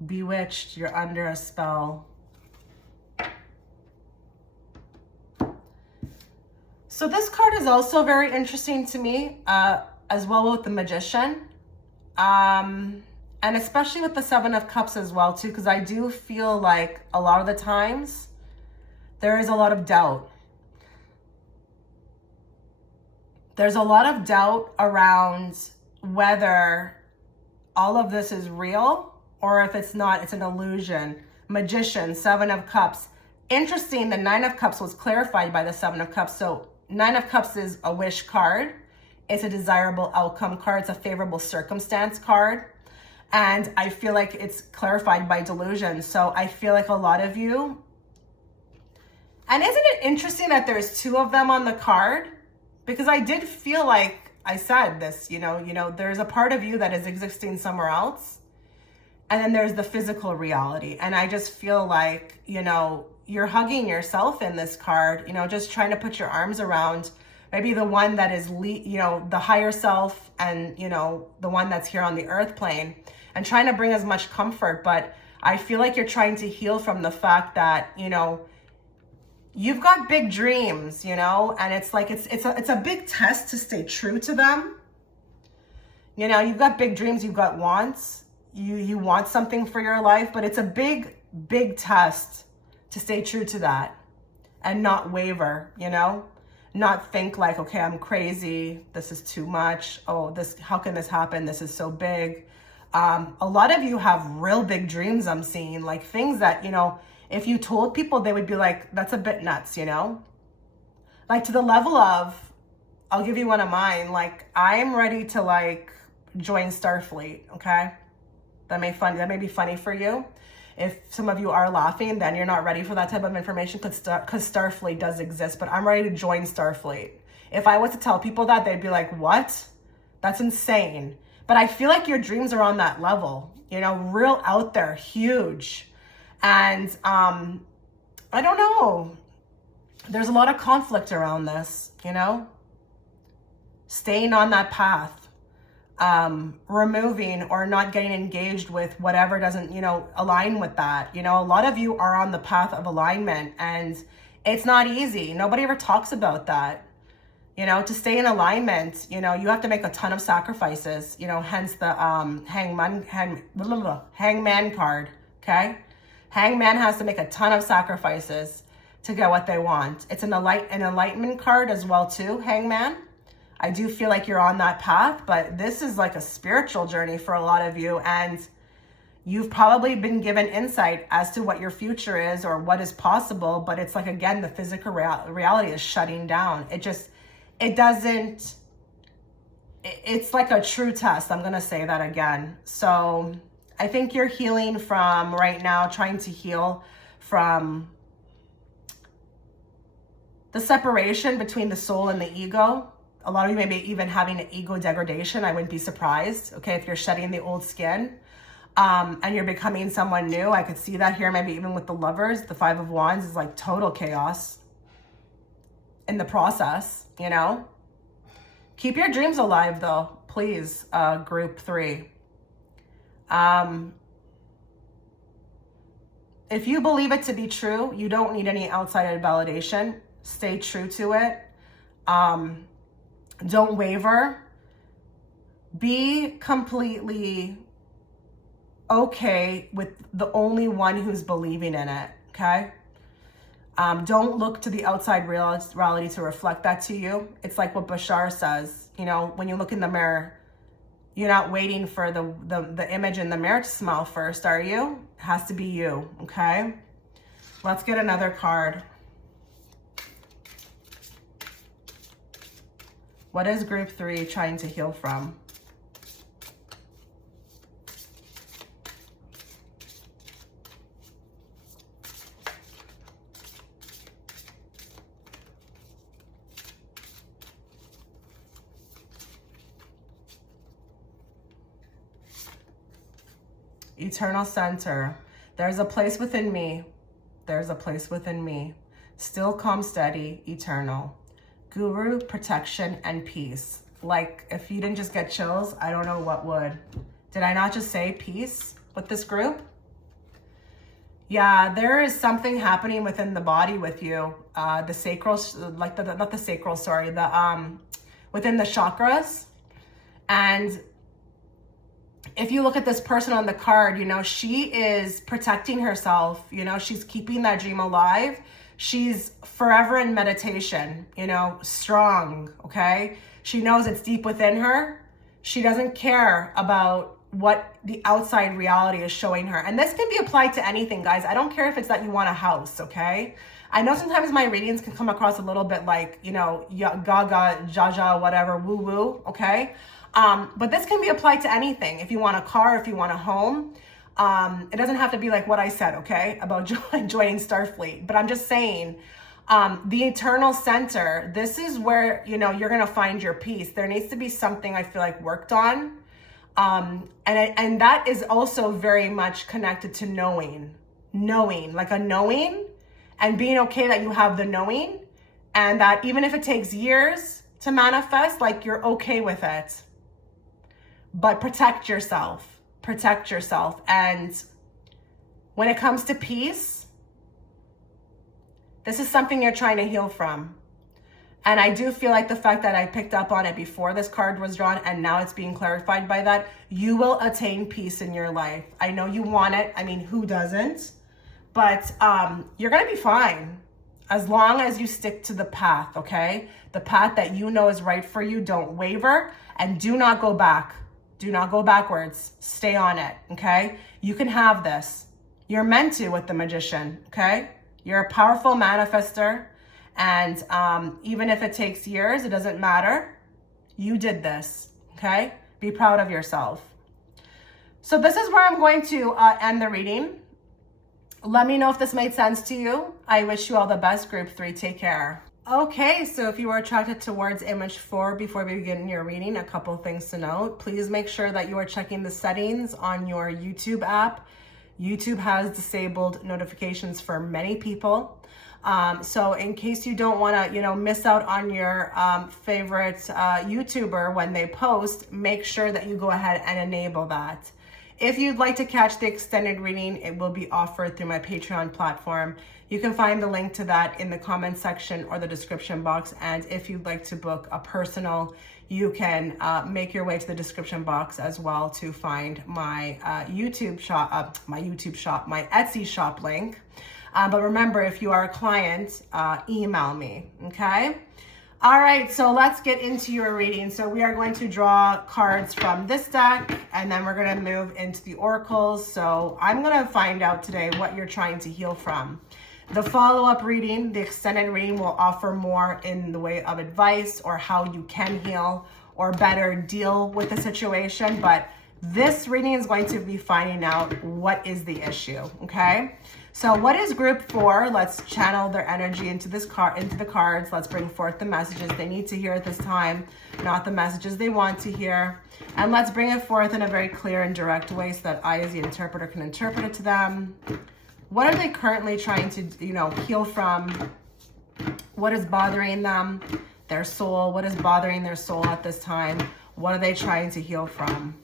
Bewitched, you're under a spell. So this card is also very interesting to me. as well with the Magician. And especially with the Seven of Cups as well too, because I do feel like a lot of the times there is a lot of doubt. There's a lot of doubt around whether all of this is real or if it's not, it's an illusion. Magician, Seven of Cups. Interesting, the Nine of Cups was clarified by the Seven of Cups. So Nine of Cups is a wish card. It's a desirable outcome card. It's a favorable circumstance card. And I feel like it's clarified by delusion. So I feel like a lot of you, and isn't it interesting that there's two of them on the card? Because I did feel like I said this, you know, there's a part of you that is existing somewhere else. And then there's the physical reality. And I just feel like, you know, you're hugging yourself in this card, you know, just trying to put your arms around maybe the one that is, you know, the higher self and, you know, the one that's here on the earth plane and trying to bring as much comfort. But I feel like you're trying to heal from the fact that, you know, you've got big dreams, you know, and it's like, it's a big test to stay true to them. You know, you've got big dreams, you've got wants, you want something for your life, but it's a big, big test to stay true to that and not waver, you know, not think like, okay, I'm crazy. This is too much. Oh, how can this happen? This is so big. A lot of you have real big dreams. I'm seeing like things that, you know, if you told people, they would be like, that's a bit nuts, you know, like to the level of, I'll give you one of mine. Like I'm ready to like join Starfleet. Okay. That may be funny for you. If some of you are laughing, then you're not ready for that type of information because Starfleet does exist, but I'm ready to join Starfleet. If I was to tell people that, they'd be like, what? That's insane. But I feel like your dreams are on that level, you know, real out there, huge. And I don't know. There's a lot of conflict around this, you know, staying on that path. Removing or not getting engaged with whatever doesn't, you know, align with that. You know, a lot of you are on the path of alignment and it's not easy. Nobody ever talks about that. You know, to stay in alignment, you know, you have to make a ton of sacrifices, you know, hence the hangman card, okay? Hangman has to make a ton of sacrifices to get what they want. It's an enlightenment card as well too, hangman. I do feel like you're on that path, but this is like a spiritual journey for a lot of you. And you've probably been given insight as to what your future is or what is possible. But it's like, again, the physical reality is shutting down. It's like a true test. I'm going to say that again. So I think you're healing from right now, trying to heal from the separation between the soul and the ego. A lot of you may be even having an ego degradation. I wouldn't be surprised, okay, if you're shedding the old skin and you're becoming someone new. I could see that here, maybe even with the Lovers. The Five of Wands is like total chaos in the process, you know. Keep your dreams alive, though, please, group 3. If you believe it to be true, you don't need any outside validation. Stay true to it. Don't waver. Be completely okay with the only one who's believing in it, okay? Don't look to the outside reality to reflect that to you. It's like what Bashar says, you know, when you look in the mirror, you're not waiting for the image in the mirror to smile first, are you? It has to be you, okay? Let's get another card. What is group 3 trying to heal from? Eternal center. There's a place within me. There's a place within me. Still, calm, steady, eternal. Guru, protection, and peace. Like, if you didn't just get chills, I don't know what would. Did I not just say peace with this group? Yeah, there is something happening within the body with you. The sacral, like not the sacral, sorry, within the chakras. And if you look at this person on the card, you know, she is protecting herself. You know, she's keeping that dream alive. She's forever in meditation, you know, strong, okay? She knows it's deep within her. She doesn't care about what the outside reality is showing her. And this can be applied to anything, guys. I don't care if it's that you want a house, okay? I know sometimes my readings can come across a little bit like, you know, gaga, jaja, whatever, woo woo, okay? But this can be applied to anything. If you want a car, if you want a home, it doesn't have to be like what I said, okay, about joining Starfleet. But I'm just saying, the eternal center, this is where, you know, you're going to find your peace. There needs to be something I feel like worked on. And that is also very much connected to knowing, like a knowing, and being okay that you have the knowing, and that even if it takes years to manifest, like you're okay with it. But protect yourself. And when it comes to peace, this is something you're trying to heal from. And I do feel like the fact that I picked up on it before this card was drawn and now it's being clarified by that, you will attain peace in your life. I know you want it. I mean, who doesn't? But you're going to be fine as long as you stick to the path, okay? The path that you know is right for you. Don't waver and do not go back. Do not go backwards. Stay on it, okay? You can have this. You're meant to with the Magician, okay? You're a powerful manifester. And even if it takes years, it doesn't matter. You did this, okay? Be proud of yourself. So this is where I'm going to end the reading. Let me know if this made sense to you. I wish you all the best, Group 3. Take care. Okay, so if you are attracted towards image 4 before we begin your reading, a couple things to note. Please make sure that you are checking the settings on your YouTube app. YouTube has disabled notifications for many people. So in case you don't want to, you know, miss out on your favorite YouTuber when they post, make sure that you go ahead and enable that. If you'd like to catch the extended reading, it will be offered through my Patreon platform. You can find the link to that in the comment section or the description box. And if you'd like to book a personal, you can make your way to the description box as well to find my my Etsy shop link. But remember, if you are a client, email me, okay? All right, so let's get into your reading. So we are going to draw cards from this deck, and then we're going to move into the oracles. So I'm going to find out today what you're trying to heal from. The follow-up reading, the extended reading, will offer more in the way of advice or how you can heal or better deal with the situation. But this reading is going to be finding out what is the issue, okay? So what is Group 4? Let's channel their energy into the cards. Let's bring forth the messages they need to hear at this time, not the messages they want to hear. And let's bring it forth in a very clear and direct way so that I, as the interpreter, can interpret it to them. What are they currently trying to, you know, heal from? What is bothering them? Their soul. What is bothering their soul at this time? What are they trying to heal from?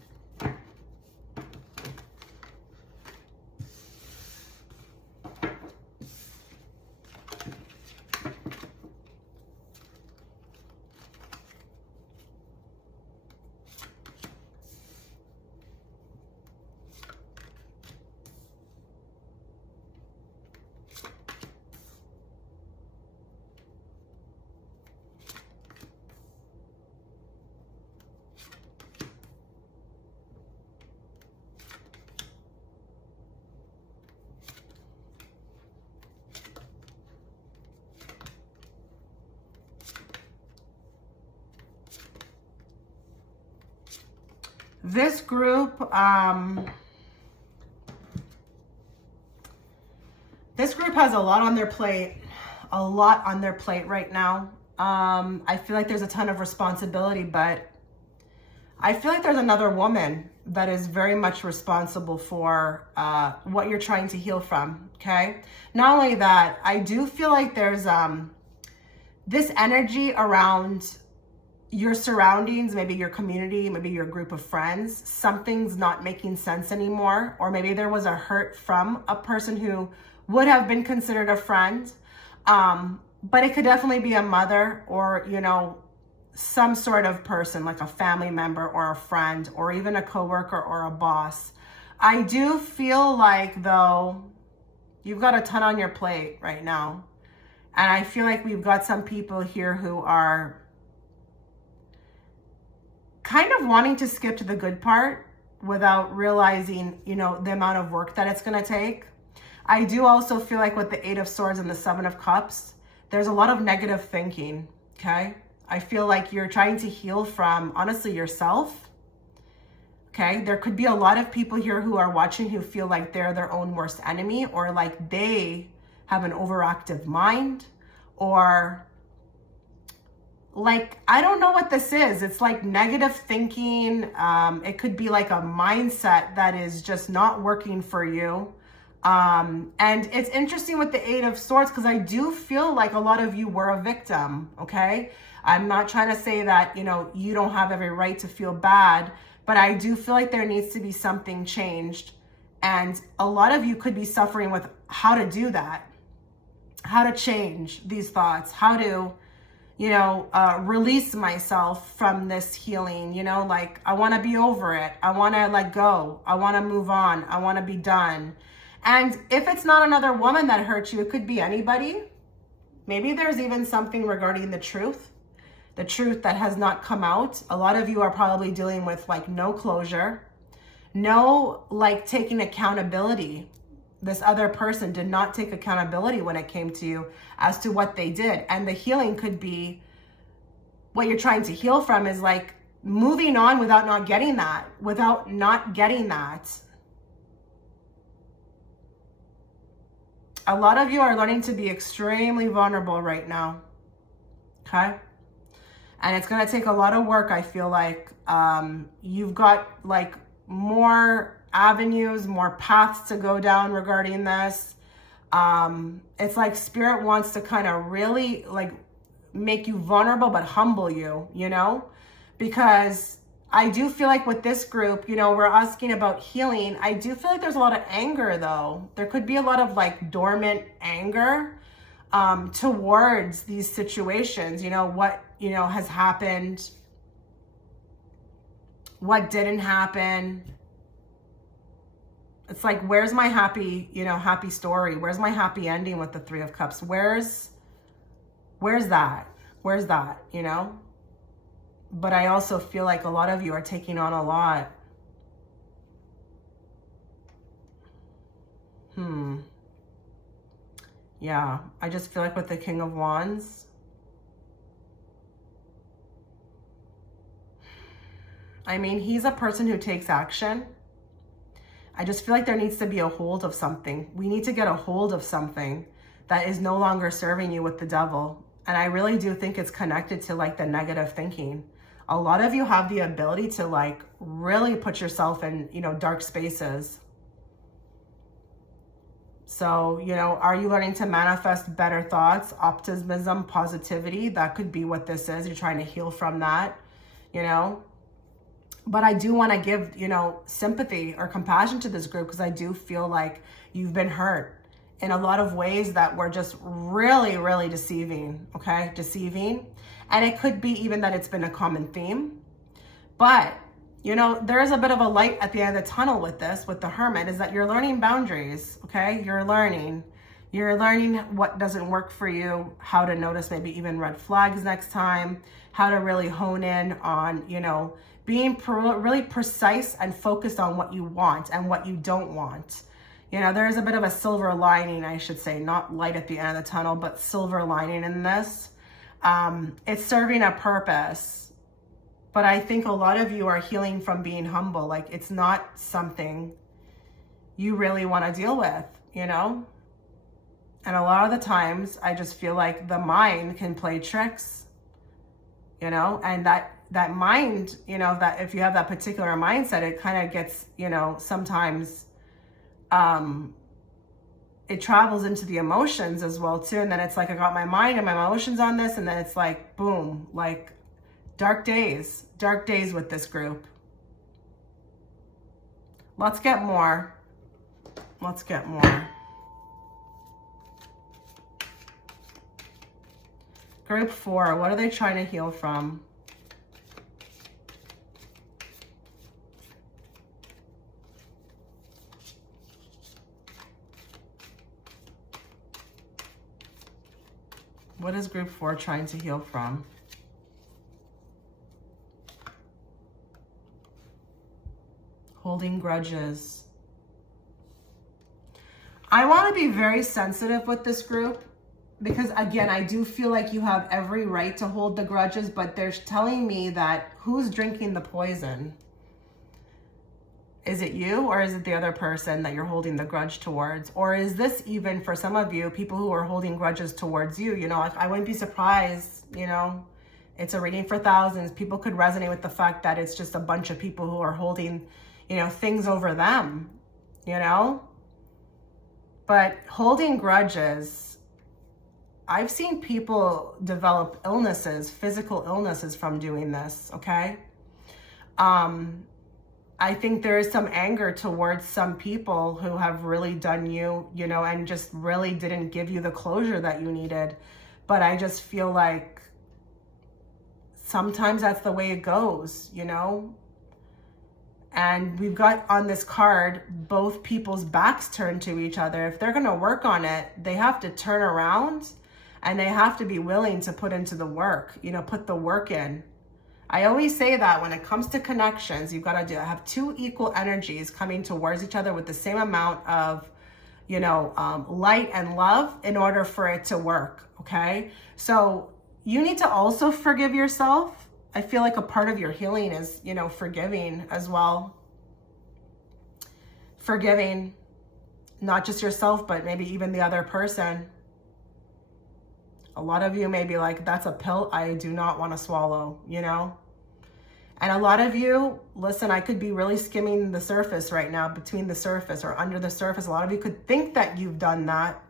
This group, has a lot on their plate, right now. I feel like there's a ton of responsibility, but I feel like there's another woman that is very much responsible for what you're trying to heal from, okay? Not only that, I do feel like there's this energy around your surroundings, maybe your community, maybe your group of friends. Something's not making sense anymore, or maybe there was a hurt from a person who would have been considered a friend. But it could definitely be a mother, or, you know, some sort of person, like a family member or a friend or even a coworker or a boss. I do feel like, though, you've got a ton on your plate right now. And I feel like we've got some people here who are kind of wanting to skip to the good part without realizing, you know, the amount of work that it's going to take. I do also feel like with the 8 of Swords and the 7 of Cups, there's a lot of negative thinking, okay? I feel like you're trying to heal from, honestly, yourself, okay? There could be a lot of people here who are watching who feel like they're their own worst enemy, or like they have an overactive mind, or like, I don't know what this is. It's like negative thinking. It could be like a mindset that is just not working for you. And it's interesting with the 8 of Swords, because I do feel like a lot of you were a victim, okay? I'm not trying to say that, you know, you don't have every right to feel bad, but I do feel like there needs to be something changed. And a lot of you could be suffering with how to do that, how to change these thoughts, how to, you know, release myself from this healing, you know, like I want to be over it. I want to let go. I want to move on. I want to be done. And if it's not another woman that hurt you, it could be anybody. Maybe there's even something regarding the truth that has not come out. A lot of you are probably dealing with like no closure, no like taking accountability. This other person did not take accountability when it came to you as to what they did. And the healing could be, what you're trying to heal from is like moving on without not getting that, A lot of you are learning to be extremely vulnerable right now, okay? And it's going to take a lot of work, I feel like. You've got like more avenues, more paths to go down regarding this. It's like Spirit wants to kind of really like make you vulnerable but humble you, you know? Because I do feel like with this group, you know, we're asking about healing. I do feel like there's a lot of anger, though. There could be a lot of like dormant anger towards these situations, you know, what, you know, has happened, what didn't happen. It's like, where's my happy, you know, happy story? Where's my happy ending with the 3 of Cups? Where's that? Where's that, you know? But I also feel like a lot of you are taking on a lot. Yeah, I just feel like with the King of Wands, I mean, he's a person who takes action. I just feel like there needs to be a hold of something. We need to get a hold of something that is no longer serving you with the devil. And I really do think it's connected to like the negative thinking. A lot of you have the ability to like really put yourself in, you know, dark spaces. So, you know, are you learning to manifest better thoughts, optimism, positivity? That could be what this is. You're trying to heal from that, you know. But I do want to give, you know, sympathy or compassion to this group, because I do feel like you've been hurt in a lot of ways that were just really, really deceiving, okay? Deceiving. And it could be even that it's been a common theme. But, you know, there is a bit of a light at the end of the tunnel with this, with the Hermit, is that you're learning boundaries, okay? You're learning what doesn't work for you, how to notice maybe even red flags next time, how to really hone in on, you know, being really precise and focused on what you want and what you don't want. You know, there's a bit of a silver lining, I should say, not light at the end of the tunnel, but silver lining in this. It's serving a purpose, but I think a lot of you are healing from being humble. Like, it's not something you really want to deal with, you know? And a lot of the times I just feel like the mind can play tricks, you know, and that mind, you know, that if you have that particular mindset, it kind of gets, you know, sometimes it travels into the emotions as well too. And then it's like, I got my mind and my emotions on this, and then it's like, boom, like dark days with this group. Let's get more. Group 4, what are they trying to heal from? What is group 4 trying to heal from? Holding grudges. I want to be very sensitive with this group because, again, I do feel like you have every right to hold the grudges, but they're telling me that who's drinking the poison? Is it you, or is it the other person that you're holding the grudge towards? Or is this even, for some of you, people who are holding grudges towards you? You know, I wouldn't be surprised, you know, it's a reading for thousands. People could resonate with the fact that it's just a bunch of people who are holding, you know, things over them, you know? But holding grudges, I've seen people develop illnesses, physical illnesses from doing this, okay? I think there is some anger towards some people who have really done you, you know, and just really didn't give you the closure that you needed. But I just feel like sometimes that's the way it goes, you know? And we've got on this card, both people's backs turned to each other. If they're going to work on it, they have to turn around and they have to be willing to put into the work, you know, put the work in. I always say that when it comes to connections, you've got to have two equal energies coming towards each other with the same amount of, you know, light and love in order for it to work. Okay. So you need to also forgive yourself. I feel like a part of your healing is, you know, forgiving as well. Forgiving not just yourself, but maybe even the other person. A lot of you may be like, that's a pill I do not want to swallow, you know? And a lot of you, listen, I could be really skimming the surface right now, between the surface or under the surface. A lot of you could think that you've done that,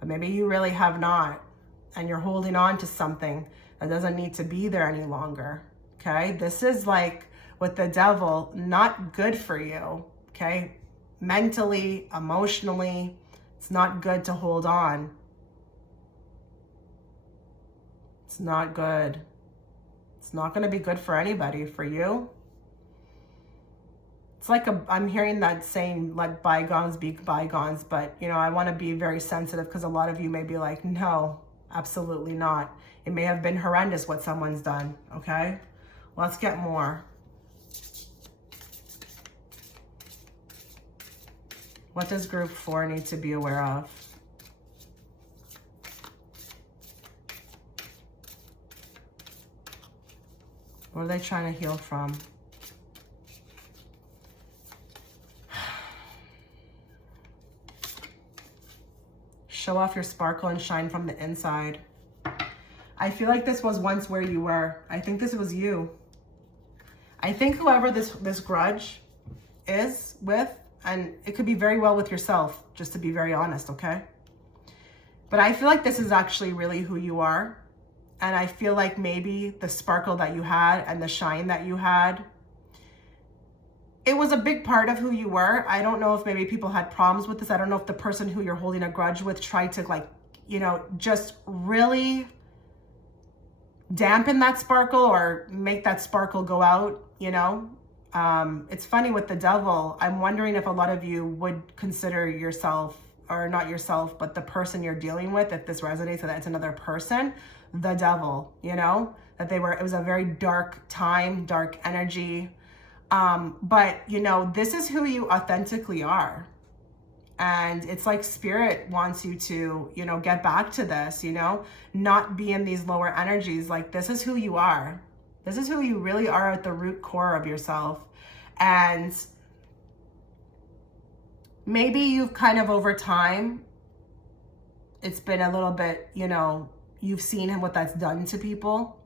but maybe you really have not. And you're holding on to something that doesn't need to be there any longer, okay? This is like with the devil, not good for you, okay? Mentally, emotionally, it's not good to hold on. It's not good. It's not going to be good for anybody, for you. It's like I'm hearing that saying, let bygones be bygones, but, you know, I want to be very sensitive because a lot of you may be like, no, absolutely not. It may have been horrendous what someone's done, okay? Let's get more. What does group 4 need to be aware of? What are they trying to heal from? Show off your sparkle and shine from the inside. I feel like this was once where you were. I think this was you. I think whoever this grudge is with, and it could be very well with yourself, just to be very honest, okay? But I feel like this is actually really who you are. And I feel like maybe the sparkle that you had and the shine that you had, it was a big part of who you were. I don't know if maybe people had problems with this. I don't know if the person who you're holding a grudge with tried to, like, you know, just really dampen that sparkle or make that sparkle go out, you know? It's funny with the devil. I'm wondering if a lot of you would consider yourself, or not yourself, but the person you're dealing with, if this resonates, that it's another person, the devil, you know, that it was a very dark time, dark energy. But, you know, this is who you authentically are. And it's like spirit wants you to, you know, get back to this, you know, not be in these lower energies. Like, this is who you are. This is who you really are at the root core of yourself. And maybe you've kind of over time, it's been a little bit, you know, you've seen what that's done to people,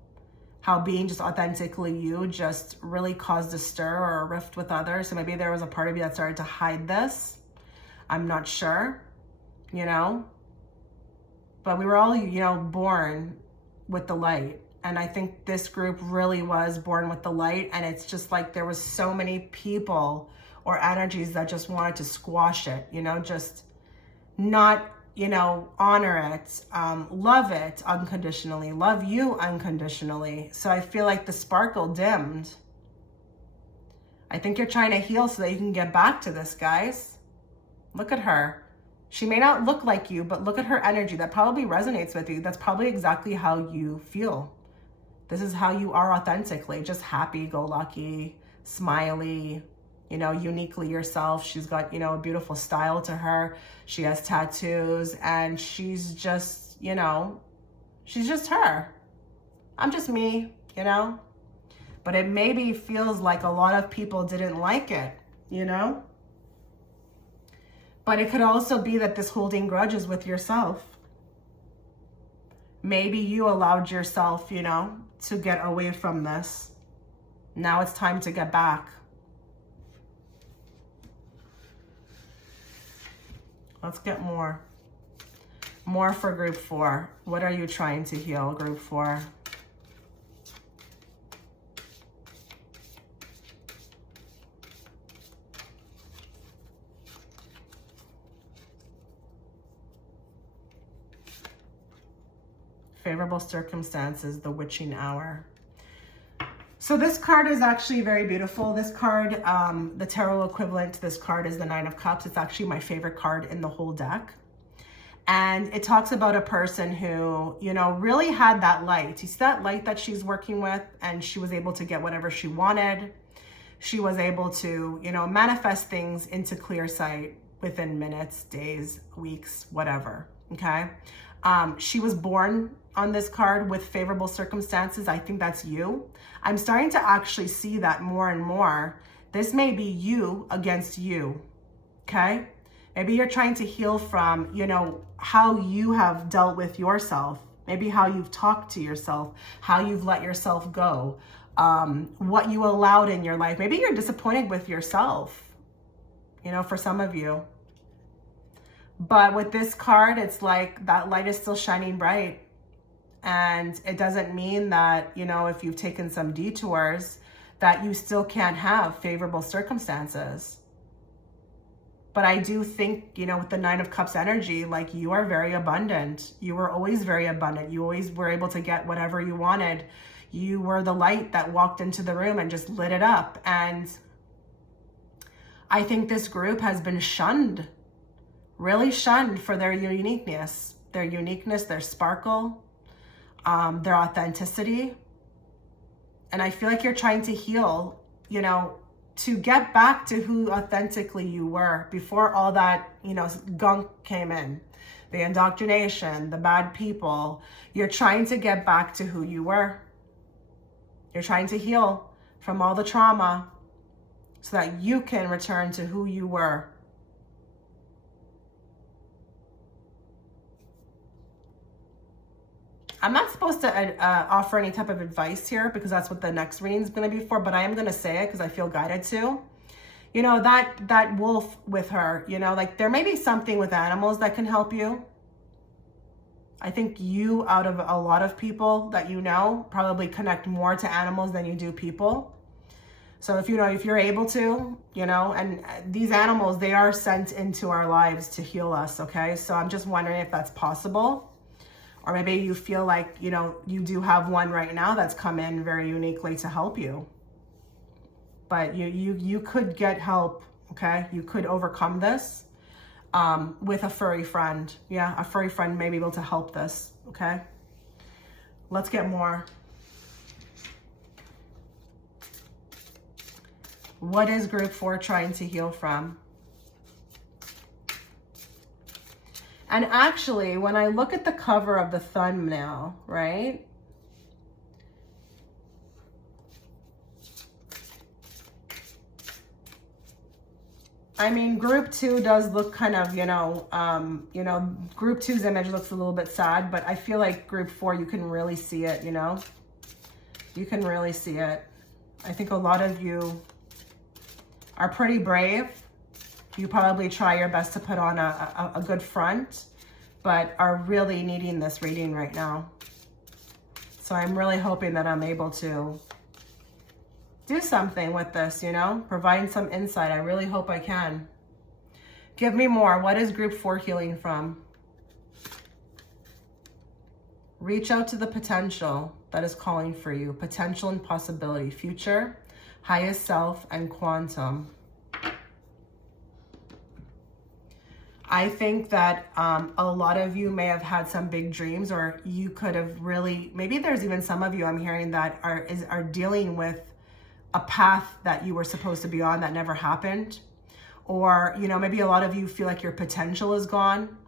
how being just authentically you just really caused a stir or a rift with others. So maybe there was a part of you that started to hide this. I'm not sure, you know, but we were all, you know, born with the light. And I think this group really was born with the light. And it's just like there was so many people or energies that just wanted to squash it, you know, just not, you know, honor it, love it unconditionally, love you unconditionally. So I feel like the sparkle dimmed. I think you're trying to heal so that you can get back to this, guys. Look at her. She may not look like you, but look at her energy. That probably resonates with you. That's probably exactly how you feel. This is how you are authentically, just happy-go-lucky, smiley, you know, uniquely yourself. She's got, you know, a beautiful style to her. She has tattoos, and she's just, you know, she's just her. I'm just me, you know? But it maybe feels like a lot of people didn't like it, you know? But it could also be that this holding grudge is with yourself. Maybe you allowed yourself, you know, to get away from this. Now it's time to get back. Let's get more. More for group 4. What are you trying to heal, group 4? Favorable circumstances, the witching hour. So this card is actually very beautiful. This card, the tarot equivalent to this card is the 9 of Cups. It's actually my favorite card in the whole deck. And it talks about a person who, you know, really had that light. You see that light that she's working with, and she was able to get whatever she wanted. She was able to, you know, manifest things into clear sight within minutes, days, weeks, whatever, okay? She was born on this card with favorable circumstances. I think that's you. I'm starting to actually see that more and more. This may be you against you, okay? Maybe you're trying to heal from, you know, how you have dealt with yourself. Maybe how you've talked to yourself, how you've let yourself go, what you allowed in your life. Maybe you're disappointed with yourself, you know, for some of you. But with this card, it's like that light is still shining bright. And it doesn't mean that, you know, if you've taken some detours, that you still can't have favorable circumstances. But I do think, you know, with the 9 of Cups energy, like, you are very abundant. You were always very abundant. You always were able to get whatever you wanted. You were the light that walked into the room and just lit it up. And I think this group has been shunned, really shunned for their uniqueness, their sparkle, their authenticity. And I feel like you're trying to heal, you know, to get back to who authentically you were before all that, you know, gunk came in, the indoctrination, the bad people. You're trying to get back to who you were. You're trying to heal from all the trauma so that you can return to who you were. I'm not supposed to offer any type of advice here because that's what the next reading is going to be for, but I am going to say it because I feel guided to. You know, that wolf with her, you know, like, there may be something with animals that can help you. I think you, out of a lot of people that you know, probably connect more to animals than you do people. So if, you know, if you're able to, you know, and these animals, they are sent into our lives to heal us, okay? So I'm just wondering if that's possible. Or maybe you feel like, you know, you do have one right now that's come in very uniquely to help you. But you could get help, okay? You could overcome this with a furry friend. Yeah, a furry friend may be able to help this, okay? Let's get more. What is group 4 trying to heal from? And actually, when I look at the cover of the thumbnail, right? I mean, group 2 does look kind of, you know, group 2's image looks a little bit sad, but I feel like group 4, you can really see it, you know? You can really see it. I think a lot of you are pretty brave. You probably try your best to put on a good front, but are really needing this reading right now. So I'm really hoping that I'm able to do something with this, you know, providing some insight. I really hope I can. Give me more. What is group 4 healing from? Reach out to the potential that is calling for you. Potential and possibility. Future, highest self, and quantum. I think that a lot of you may have had some big dreams, or you could have really, maybe there's even some of you I'm hearing that are dealing with a path that you were supposed to be on that never happened. Or, you know, maybe a lot of you feel like your potential is gone.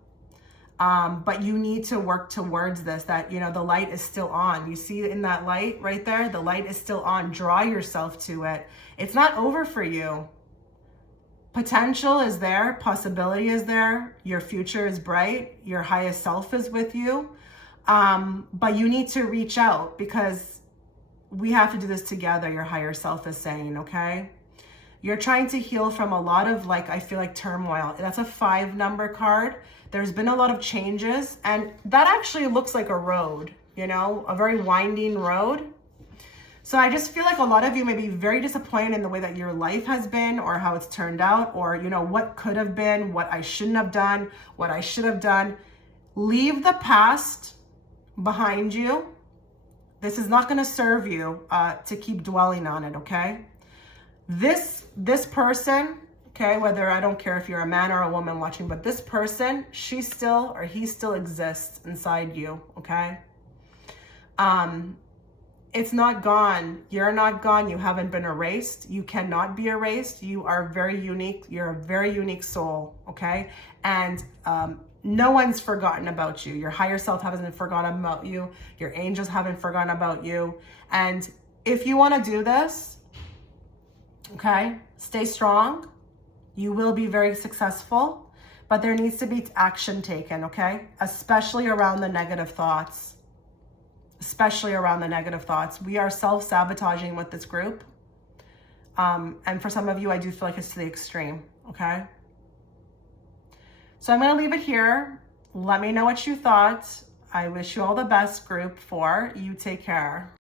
But you need to work towards this, that, you know, the light is still on. You see in that light right there, the light is still on. Draw yourself to it. It's not over for you. Potential is there. Possibility is there. Your future is bright. Your highest self is with you. But you need to reach out, because we have to do this together. Your higher self is saying, okay? You're trying to heal from a lot of, like, I feel like turmoil. That's a 5 number card. There's been a lot of changes, and that actually looks like a road, you know, a very winding road. So I just feel like a lot of you may be very disappointed in the way that your life has been, or how it's turned out, or, you know, what could have been, what I shouldn't have done, what I should have done. Leave the past behind you. This is not going to serve you to keep dwelling on it, okay? This person, okay, whether, I don't care if you're a man or a woman watching, but this person, she still, or he still exists inside you, okay? It's not gone. You're not gone. You haven't been erased. You cannot be erased. You are very unique. You're a very unique soul, okay? And no one's forgotten about you. Your higher self hasn't forgotten about you. Your angels haven't forgotten about you. And if you want to do this, okay, stay strong. You will be very successful, but there needs to be action taken, okay? Especially around the negative thoughts. Especially around the negative thoughts. We are self-sabotaging with this group. And for some of you, I do feel like it's to the extreme, okay? So I'm going to leave it here. Let me know what you thought. I wish you all the best, group 4. You take care.